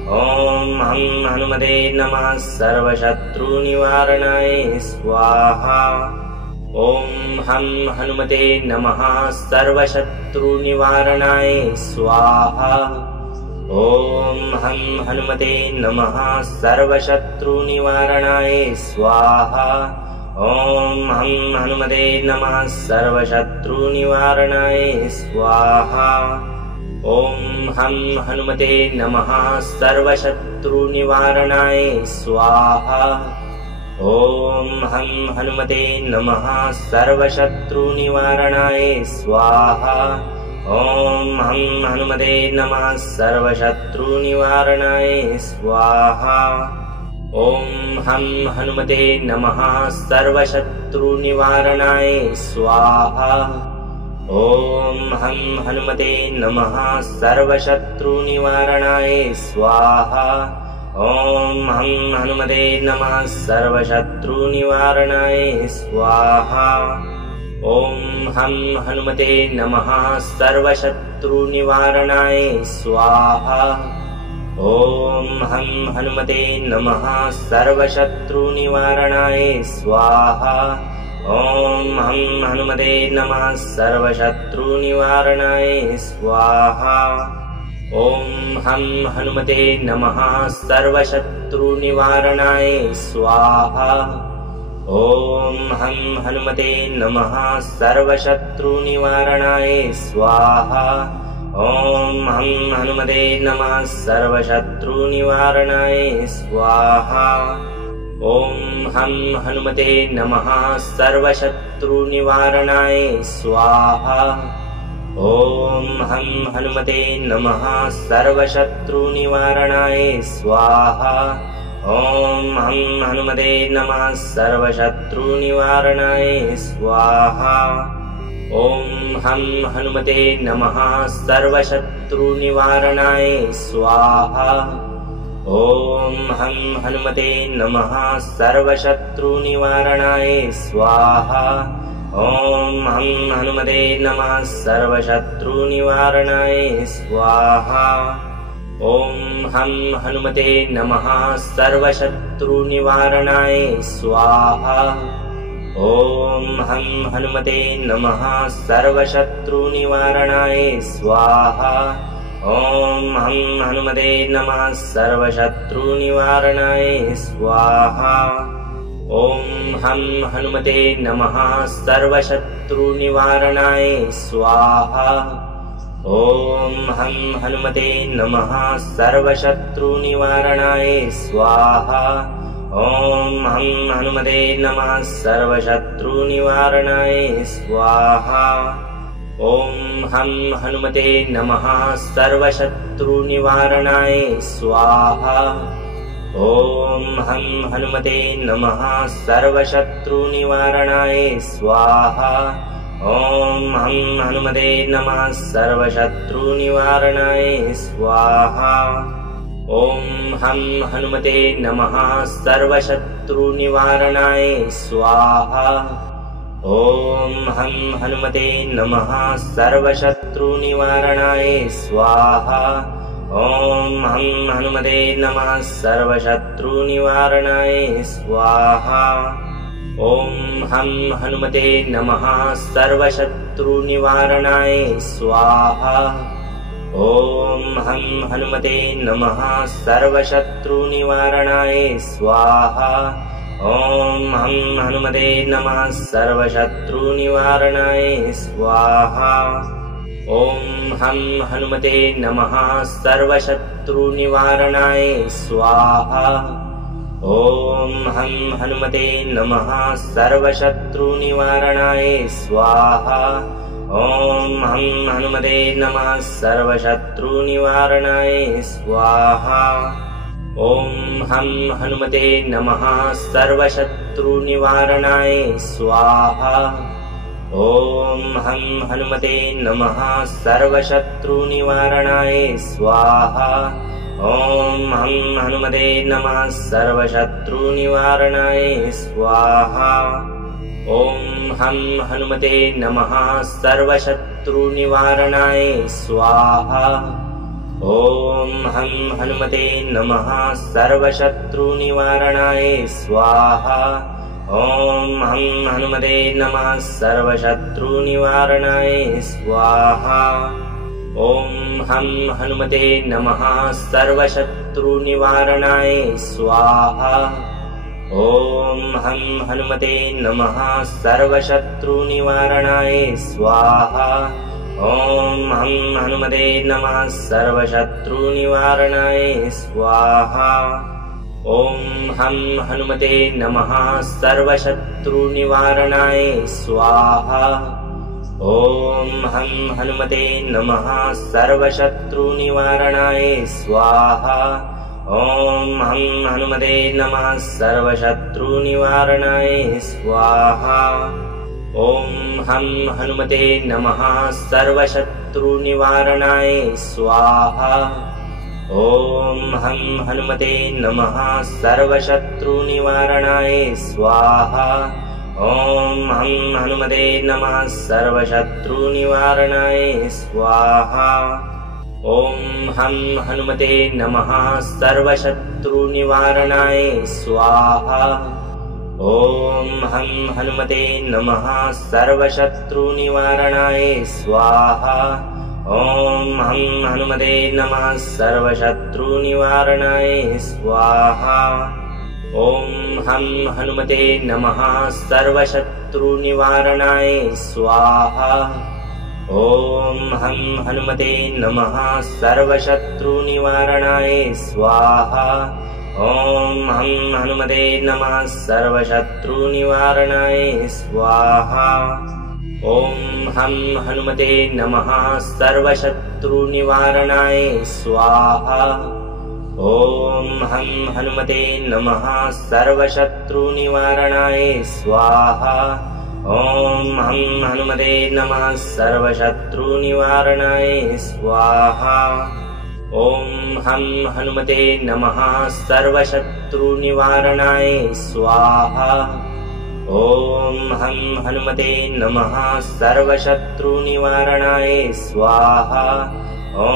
ॐ हं हनुमते नमः सर्वशत्रुनिवारणाय स्वाहा। ॐ हं हनुमते नमः सर्वशत्रुनिवारणाय स्वाहा। ॐ हं हनुमते नमः सर्वशत्रुनिवारणाय स्वाहा। ॐ हं हनुमते नमः सर्वशत्रुनिवारणाय स्वाहा। ॐ हं हनुमते नमः सर्वशत्रुनिवारणाय स्वाहा। ॐ हं हनुमते नमः सर्वशत्रुनिवारणाय स्वाहा। ॐ हं हनुमते नमः सर्वशत्रुनिवारणाय स्वाहा। ॐ हं हनुमते नमः सर्वशत्रुनिवारणाय स्वाहा। ॐ हं हनुमते नमः सर्वशत्रुनिवारणाय स्वाहा। ॐ हं हनुमते नमः सर्वशत्रुनिवारणाय स्वाहा। ॐ हं हनुमते नमः सर्वशत्रुनिवारणाय स्वाहा। ॐ हं हनुमते नमः सर्वशत्रुनिवारणाय स्वाहा। ॐ हं हनुमते नमः सर्वशत्रुनिवारणाय स्वाहा। ॐ हं हनुमते नमः सर्वशत्रुनिवारणाय स्वाहा। ॐ हं हनुमते नमः सर्वशत्रुनिवारणाय स्वाहा। ॐ हं हनुमते नमः सर्वशत्रुनिवारणाय स्वाहा। ॐ हं हनुमते नमः सर्वशत्रुनिवारणाय स्वाहा। ॐ हं हनुमते नमः सर्वशत्रुनिवारणाय स्वाहा। ॐ हं हनुमते नमः सर्वशत्रुनिवारणाय स्वाहा। ॐ हं हनुमते नमः सर्वशत्रुनिवारणाय स्वाहा। ॐ हं हनुमते नमः सर्वशत्रुनिवारणाय स्वाहा। ॐ हं हनुमते नमः सर्वशत्रुनिवारणाय स्वाहा। ॐ हं हनुमते नमः सर्वशत्रुनिवारणाय स्वाहा। ॐ हं हनुमते नमः सर्वशत्रुनिवारणाय स्वाहा। ॐ हं हनुमते नमः सर्वशत्रुनिवारणाय स्वाहा। ॐ हं हनुमते नमः सर्वशत्रुनिवारणाय स्वाहा। ॐ हं हनुमते नमः सर्वशत्रुनिवारणाय स्वाहा। ॐ हं हनुमते नमः सर्वशत्रुनिवारणाय स्वाहा। ॐ हं हनुमते नमः सर्वशत्रुनिवारणाय स्वाहा। ॐ हं हनुमते नमः सर्वशत्रुनिवारणाय स्वाहा। ॐ हं हनुमते नमः सर्वशत्रुनिवारणाय स्वाहा। ॐ हं हनुमते नमः सर्वशत्रुनिवारणाय स्वाहा। ॐ हं हनुमते नमः सर्वशत्रुनिवारणाय स्वाहा। ॐ हं हनुमते नमः सर्वशत्रुनिवारणाय स्वाहा। ॐ हं हनुमते नमः सर्वशत्रुनिवारणाय स्वाहा। ॐ हं हनुमते नमः सर्वशत्रुनिवारणाय स्वाहा। ॐ हं हनुमते नमः सर्वशत्रुनिवारणाय स्वाहा। ॐ हं हनुमते नमः सर्वशत्रुनिवारणाय स्वाहा। ॐ हं हनुमते नमः सर्वशत्रुनिवारणाय स्वाहा। ॐ हं हनुमते नमः सर्वशत्रुनिवारणाय स्वाहा। ॐ हं हनुमते नमः सर्वशत्रुनिवारणाय स्वाहा। ॐ हं हनुमते नमः सर्वशत्रुनिवारणाय स्वाहा। ॐ हं हनुमते नमः सर्वशत्रुनिवारणाय स्वाहा। ॐ हं हनुमते नमः सर्वशत्रुनिवारणाय स्वाहा। ॐ हं हनुमते नमः सर्वशत्रुनिवारणाय स्वाहा। ॐ हं हनुमते नमः सर्वशत्रुनिवारणाय स्वाहा। ॐ हं हनुमते नमः सर्वशत्रुनिवारणाय स्वाहा। ॐ हं हनुमते नमः सर्वशत्रुनिवारणाय स्वाहा। ॐ हं हनुमते नमः सर्वशत्रुनिवारणाय स्वाहा। ॐ हं हनुमते नमः सर्वशत्रुनिवारणाय स्वाहा। ॐ हं हनुमते नमः सर्वशत्रुनिवारणाय स्वाहा। ॐ हं हनुमते नमः सर्वशत्रुनिवारणाय स्वाहा। ॐ हं हनुमते नमः सर्वशत्रुनिवारणाय स्वाहा। ॐ हं हनुमते नमः सर्वशत्रुनिवारणाय स्वाहा। ॐ हं हनुमते नमः सर्वशत्रुनिवारणाय स्वाहा। ॐ हं हनुमते नमः सर्वशत्रुनिवारणाय स्वाहा। ॐ हं हनुमते नमः सर्वशत्रुनिवारणाय स्वाहा। ॐ हं हनुमते नमः सर्वशत्रुनिवारणाय स्वाहा। ॐ हं हनुमते नमः सर्वशत्रुनिवारणाय स्वाहा। ॐ हं हनुमते नमः सर्वशत्रुनिवारणाय स्वाहा। ॐ हं हनुमते नमः सर्वशत्रुनिवारणाय स्वाहा। ॐ हं हनुमते नमः सर्वशत्रुनिवारणाय स्वाहा। ॐ हं हनुमते नमः सर्वशत्रुनिवारणाय स्वाहा। ॐ हं हनुमते नमः सर्वशत्रुनिवारणाय स्वाहा। ॐ हं हनुमते नमः सर्वशत्रुनिवारणाय स्वाहा। ॐ हं हनुमते नमः सर्वशत्रुनिवारणाय स्वाहा। ॐ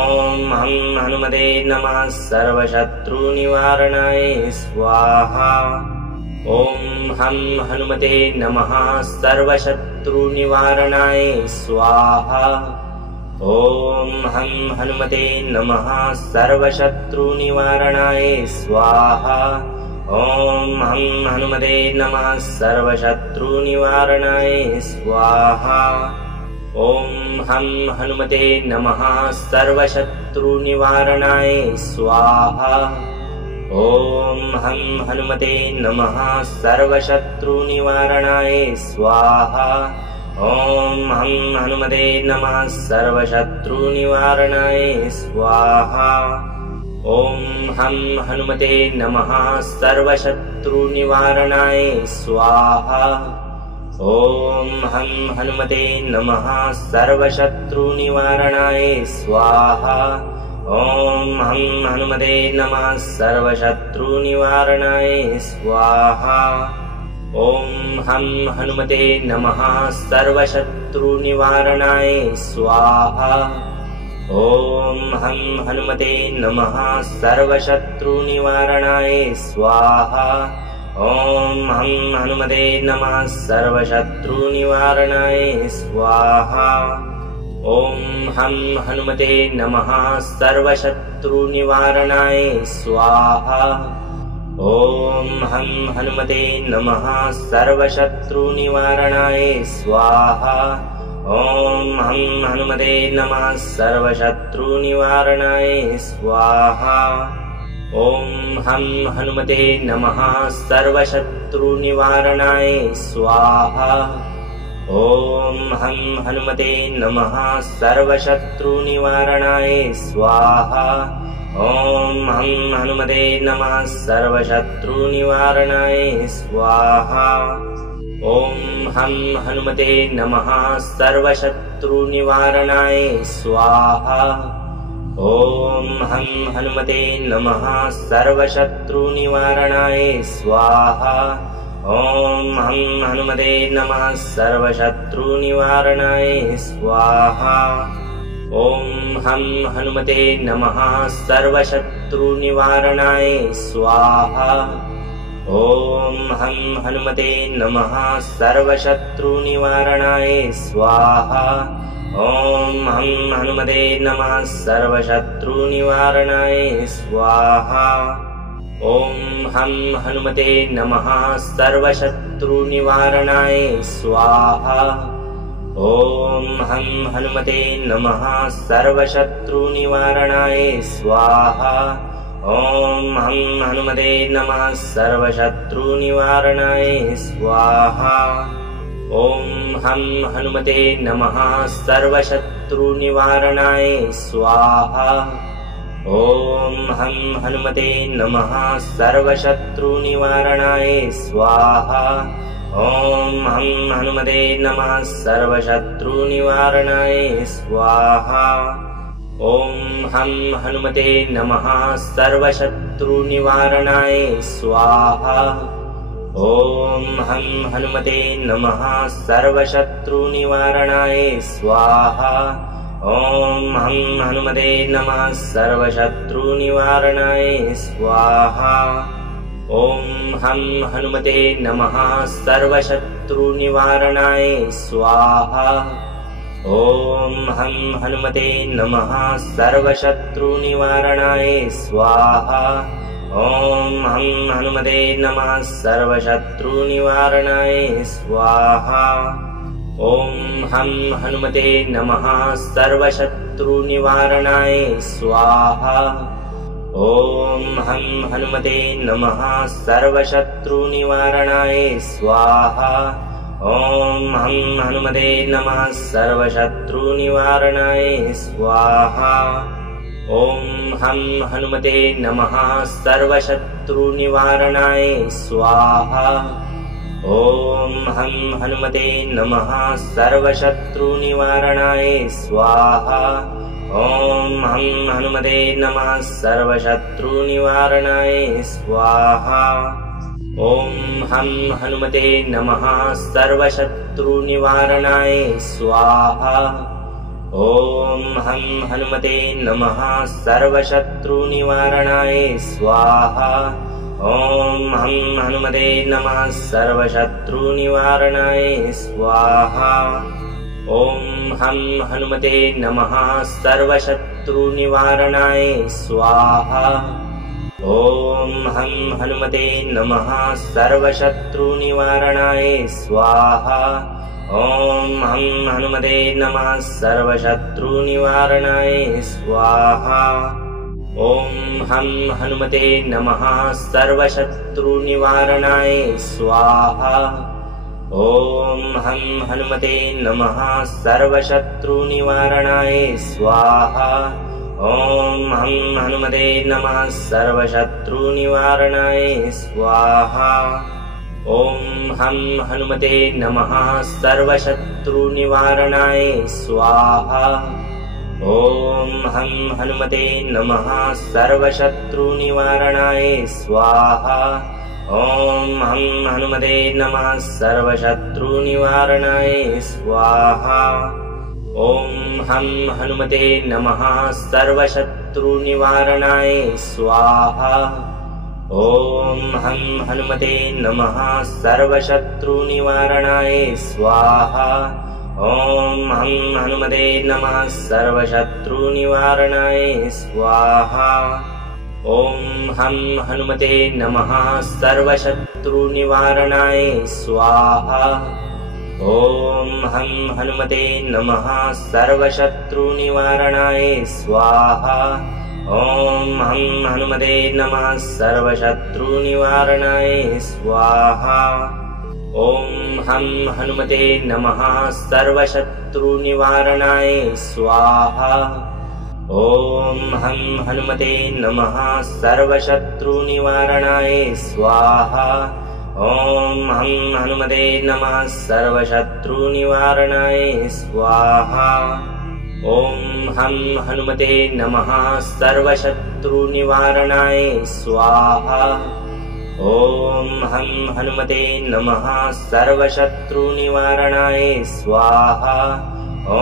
हं हनुमते नमः सर्वशत्रुनिवारणाय स्वाहा। ॐ हं हनुमते नमः सर्वशत्रुनिवारणाय स्वाहा। ॐ हं हनुमते नमः सर्वशत्रुनिवारणाय स्वाहा। ॐ हं हनुमते नमः सर्वशत्रुनिवारणाय स्वाहा। ॐ हं हनुमते नमः सर्वशत्रुनिवारणाय स्वाहा। ॐ हं हनुमते नमः सर्वशत्रुनिवारणाय स्वाहा। ॐ हं हनुमते नमः सर्वशत्रुनिवारणाय स्वाहा। ॐ हं हनुमते नमः सर्वशत्रुनिवारणाय स्वाहा। ॐ हं हनुमते नमः सर्वशत्रुनिवारणाय स्वाहा। ॐ हं हनुमते नमः सर्वशत्रुनिवारणाय स्वाहा। ॐ हं हनुमते नमः सर्वशत्रुनिवारणाय स्वाहा। ॐ हं हनुमते नमः सर्वशत्रुनिवारणाय स्वाहा। ॐ हं हनुमते नमः सर्वशत्रुनिवारणाय स्वाहा। ॐ हं हनुमते नमः सर्वशत्रुनिवारणाय स्वाहा। ॐ हं हनुमते नमः सर्वशत्रुनिवारणाय स्वाहा। ॐ हं हनुमते नमः सर्वशत्रुनिवारणाय स्वाहा। ॐ हं हनुमते नमः सर्वशत्रुनिवारणाय स्वाहा। ॐ हं हनुमते नमः सर्वशत्रुनिवारणाय स्वाहा। ॐ हं हनुमते नमः सर्वशत्रुनिवारणाय स्वाहा। ॐ हं हनुमते नमः सर्वशत्रुनिवारणाय स्वाहा। ॐ हं हनुमते नमः सर्वशत्रुनिवारणाय स्वाहा। ॐ हं हनुमते नमः सर्वशत्रुनिवारणाय स्वाहा। ॐ हं हनुमते नमः सर्वशत्रुनिवारणाय स्वाहा। ॐ हं हनुमते नमः सर्वशत्रुनिवारणाय स्वाहा। ॐ हं हनुमते नमः सर्वशत्रुनिवारणाय स्वाहा। ॐ हं हनुमते नमः सर्वशत्रुनिवारणाय स्वाहा। ॐ हं हनुमते नमः सर्वशत्रुनिवारणाय स्वाहा। ॐ हं हनुमते नमः सर्वशत्रुनिवारणाय स्वाहा। ॐ हं हनुमते नमः सर्वशत्रुनिवारणाय स्वाहा। ॐ हं हनुमते नमः सर्वशत्रुनिवारणाय स्वाहा। ॐ हं हनुमते नमः सर्वशत्रुनिवारणाय स्वाहा। ॐ हं हनुमते नमः सर्वशत्रुनिवारणाय स्वाहा। ॐ हं हनुमते नमः सर्वशत्रुनिवारणाय स्वाहा। ॐ हं हनुमते नमः सर्वशत्रुनिवारणाय स्वाहा। ॐ हं हनुमते नमः सर्वशत्रुनिवारणाय स्वाहा। ॐ हं हनुमते नमः सर्वशत्रुनिवारणाय स्वाहा। ॐ हं हनुमते नमः सर्वशत्रुनिवारणाय स्वाहा। ॐ हं हनुमते नमः सर्वशत्रुनिवारणाय स्वाहा। ॐ हं हनुमते नमः सर्वशत्रुनिवारणाय स्वाहा। ॐ हं हनुमते नमः सर्वशत्रुनिवारणाय स्वाहा। ॐ हं हनुमते नमः सर्वशत्रुनिवारणाय स्वाहा। ॐ हं हनुमते नमः सर्वशत्रुनिवारणाय स्वाहा। ॐ हं हनुमते नमः सर्वशत्रुनिवारणाय स्वाहा। ॐ हं हनुमते नमः सर्वशत्रुनिवारणाय स्वाहा। ॐ हं हनुमते नमः सर्वशत्रुनिवारणाय स्वाहा। ॐ हं हनुमते नमः सर्वशत्रुनिवारणाय स्वाहा। ॐ हं हनुमते नमः सर्वशत्रुनिवारणाय स्वाहा। ॐ हं हनुमते नमः सर्वशत्रुनिवारणाय स्वाहा। ॐ हं हनुमते नमः सर्वशत्रुनिवारणाय स्वाहा। ॐ हं हनुमते नमः सर्वशत्रुनिवारणाय स्वाहा। ॐ हं हनुमते नमः सर्वशत्रुनिवारणाय स्वाहा। ॐ हं हनुमते नमः सर्वशत्रुनिवारणाय स्वाहा। ॐ हं हनुमते नमः सर्वशत्रुनिवारणाय स्वाहा। ॐ हं हनुमते नमः सर्वशत्रुनिवारणाय स्वाहा। ॐ हं हनुमते नमः सर्वशत्रुनिवारणाय स्वाहा। ॐ हं हनुमते नमः सर्वशत्रुनिवारणाय स्वाहा। ॐ हं हनुमते नमः सर्वशत्रुनिवारणाय स्वाहा। ॐ हं हनुमते नमः सर्वशत्रुनिवारणाय स्वाहा। ॐ हं हनुमते नमः सर्वशत्रुनिवारणाय स्वाहा। ॐ हं हनुमते नमः सर्वशत्रुनिवारणाय स्वाहा। ॐ हं हनुमते नमः सर्वशत्रुनिवारणाय स्वाहा। ॐ हं हनुमते नमः सर्वशत्रुनिवारणाय स्वाहा। ॐ हं हनुमते नमः सर्वशत्रुनिवारणाय स्वाहा। ॐ हं हनुमते नमः सर्वशत्रुनिवारणाय स्वाहा। ॐ हं हनुमते नमः सर्वशत्रुनिवारणाय स्वाहा। ॐ हं हनुमते नमः सर्वशत्रुनिवारणाय स्वाहा। ॐ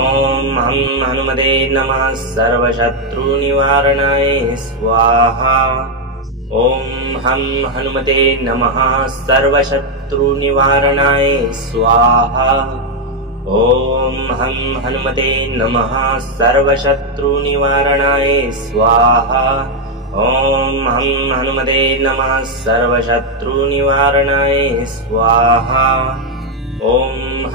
हं हनुमते नमः सर्वशत्रुनिवारणाय स्वाहा। ॐ हं हनुमते नमः सर्वशत्रुनिवारणाय स्वाहा। ॐ हं हनुमते नमः सर्वशत्रुनिवारणाय स्वाहा। ॐ हं हनुमते नमः सर्वशत्रुनिवारणाय स्वाहा। ॐ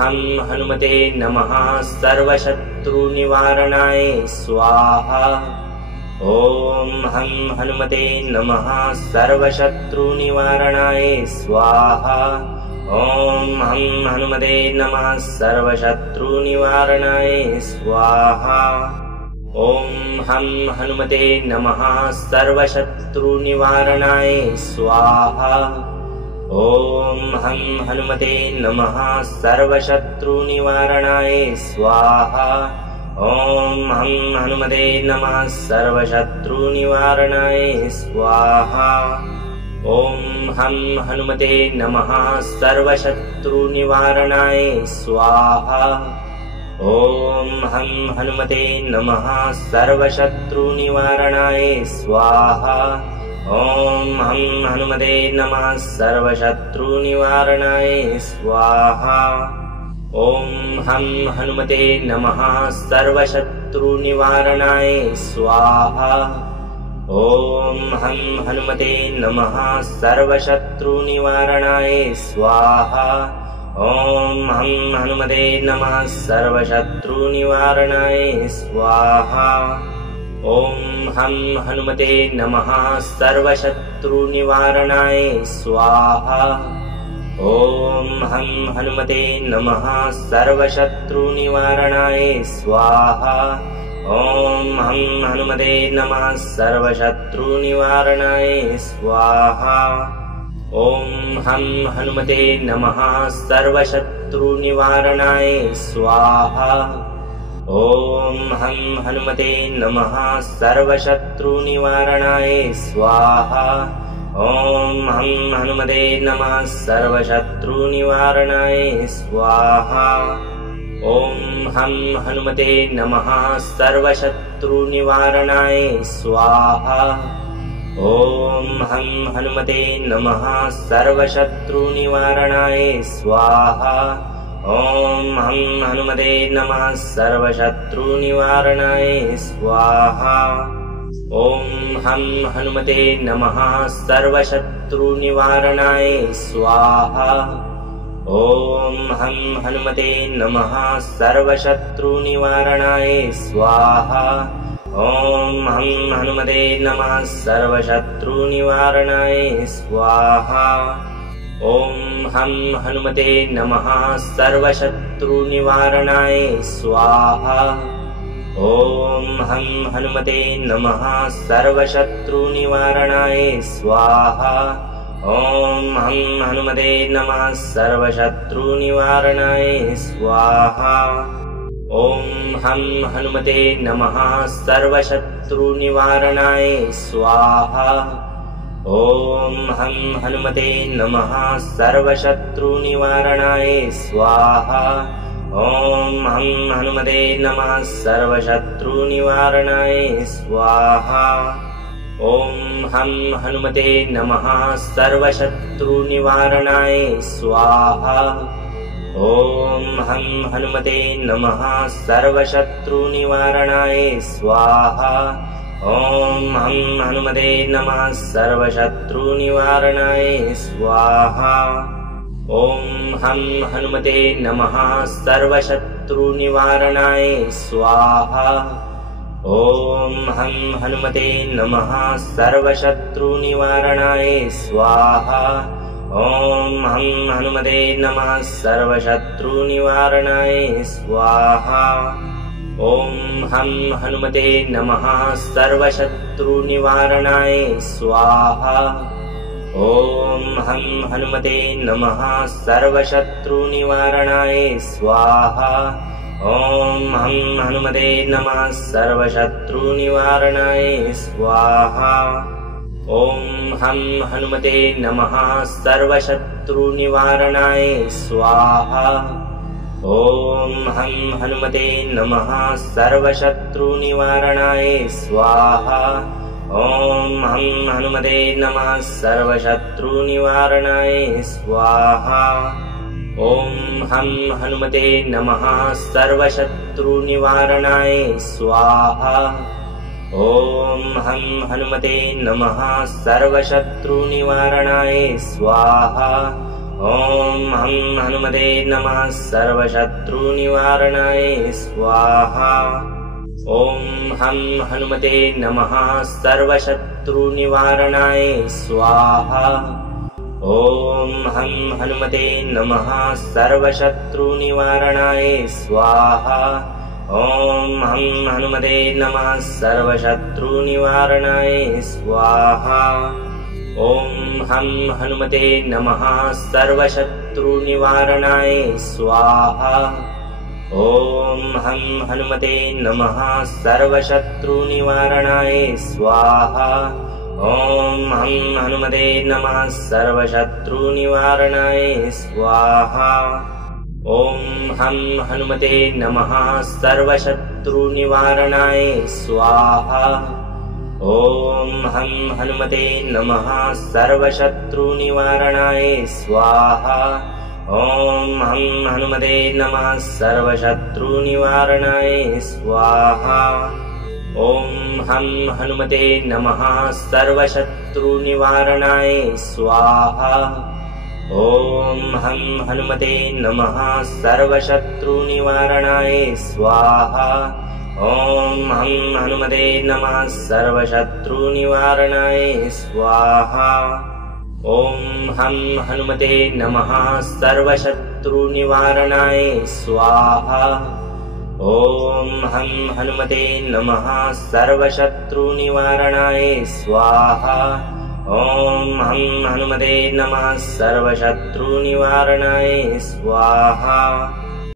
हं हनुमते नमः सर्वशत्रुनिवारणाय स्वाहा। ॐ हं हनुमते नमः सर्वशत्रुनिवारणाय स्वाहा। ॐ हं हनुमते नमः सर्वशत्रुनिवारणाय स्वाहा। ॐ हं हनुमते नमः सर्वशत्रुनिवारणाय स्वाहा। ॐ हं हनुमते नमः सर्वशत्रुनिवारणाय स्वाहा। ॐ हं हनुमते नमः सर्वशत्रुनिवारणाय स्वाहा। ॐ हं हनुमते नमः सर्वशत्रुनिवारणाय स्वाहा। ॐ हं हनुमते नमः सर्वशत्रुनिवारणाय स्वाहा। ॐ हं हनुमते नमः सर्वशत्रुनिवारणाय स्वाहा। ॐ हं हनुमते नमः सर्वशत्रुनिवारणाय स्वाहा। ॐ हं हनुमते नमः सर्वशत्रुनिवारणाय स्वाहा। ॐ हं हनुमते नमः सर्वशत्रुनिवारणाय स्वाहा। ॐ हं हनुमते नमः सर्वशत्रुनिवारणाय स्वाहा। ॐ हं हनुमते नमः सर्वशत्रुनिवारणाय स्वाहा। ॐ हं हनुमते नमः सर्वशत्रुनिवारणाय स्वाहा। ॐ हं हनुमते नमः सर्वशत्रुनिवारणाय स्वाहा। ॐ हं हनुमते नमः सर्वशत्रुनिवारणाय स्वाहा। ॐ हं हनुमते नमः सर्वशत्रुनिवारणाय स्वाहा। ॐ हं हनुमते नमः सर्वशत्रुनिवारणाय स्वाहा। ॐ हं हनुमते नमः सर्वशत्रुनिवारणाय स्वाहा। ॐ हं हनुमते नमः सर्वशत्रुनिवारणाय स्वाहा। ॐ हं हनुमते नमः सर्वशत्रुनिवारणाय स्वाहा। ॐ हं हनुमते नमः सर्वशत्रुनिवारणाय स्वाहा। ॐ हं हनुमते नमः सर्वशत्रुनिवारणाय स्वाहा। ॐ हं हनुमते नमः सर्वशत्रुनिवारणाय स्वाहा। ॐ हं हनुमते नमः सर्वशत्रुनिवारणाय स्वाहा। ॐ हं हनुमते नमः सर्वशत्रुनिवारणाय स्वाहा। ॐ हं हनुमते नमः सर्वशत्रुनिवारणाय स्वाहा। ॐ हं हनुमते नमः सर्वशत्रुनिवारणाय स्वाहा। ॐ हं हनुमते नमः सर्वशत्रुनिवारणाय स्वाहा। ॐ हं हनुमते नमः सर्वशत्रुनिवारणाय स्वाहा। ॐ हं हनुमते नमः सर्वशत्रुनिवारणाय स्वाहा। ॐ हं हनुमते नमः सर्वशत्रुनिवारणाय स्वाहा। ॐ हं हनुमते नमः सर्वशत्रुनिवारणाय स्वाहा। ॐ हं हनुमते नमः सर्वशत्रुनिवारणाय स्वाहा। ॐ हं हनुमते नमः सर्वशत्रुनिवारणाय स्वाहा। ॐ हं हनुमते नमः सर्वशत्रुनिवारणाय स्वाहा। ॐ हं हनुमते नमः सर्वशत्रुनिवारणाय स्वाहा। ॐ हं हनुमते नमः सर्वशत्रुनिवारणाय स्वाहा। ॐ हं हनुमते नमः सर्वशत्रुनिवारणाय स्वाहा। ॐ हं हनुमते नमः सर्वशत्रुनिवारणाय स्वाहा। ॐ हं हनुमते नमः सर्वशत्रुनिवारणाय स्वाहा। ॐ हं हनुमते नमः सर्वशत्रुनिवारणाय स्वाहा। ॐ हं हनुमते नमः सर्वशत्रुनिवारणाय स्वाहा। ॐ हं हनुमते नमः सर्वशत्रुनिवारणाय स्वाहा। ॐ हं हनुमते नमः सर्वशत्रुनिवारणाय स्वाहा। ॐ हं हनुमते नमः सर्वशत्रुनिवारणाय स्वाहा। ॐ हं हनुमते नमः सर्वशत्रुनिवारणाय स्वाहा। ॐ हं हनुमते नमः सर्वशत्रुनिवारणाय स्वाहा। ॐ हं हनुमते नमः सर्वशत्रुनिवारणाय स्वाहा। ॐ हं हनुमते नमः सर्वशत्रुनिवारणाय स्वाहा। ॐ हं हनुमते नमः सर्वशत्रुनिवारणाय स्वाहा। ॐ हं हनुमते नमः सर्वशत्रुनिवारणाय स्वाहा। ॐ हं हनुमते नमः सर्वशत्रुनिवारणाय स्वाहा। ॐ हं हनुमते नमः सर्वशत्रुनिवारणाय स्वाहा। ॐ हं हनुमते नमः सर्वशत्रुनिवारणाय स्वाहा। ॐ हं हनुमते नमः सर्वशत्रुनिवारणाय स्वाहा। ॐ हं हनुमते नमः सर्वशत्रुनिवारणाय स्वाहा। ॐ हं हनुमते नमः सर्वशत्रुनिवारणाय स्वाहा। ॐ हं हनुमते नमः सर्वशत्रुनिवारणाय स्वाहा।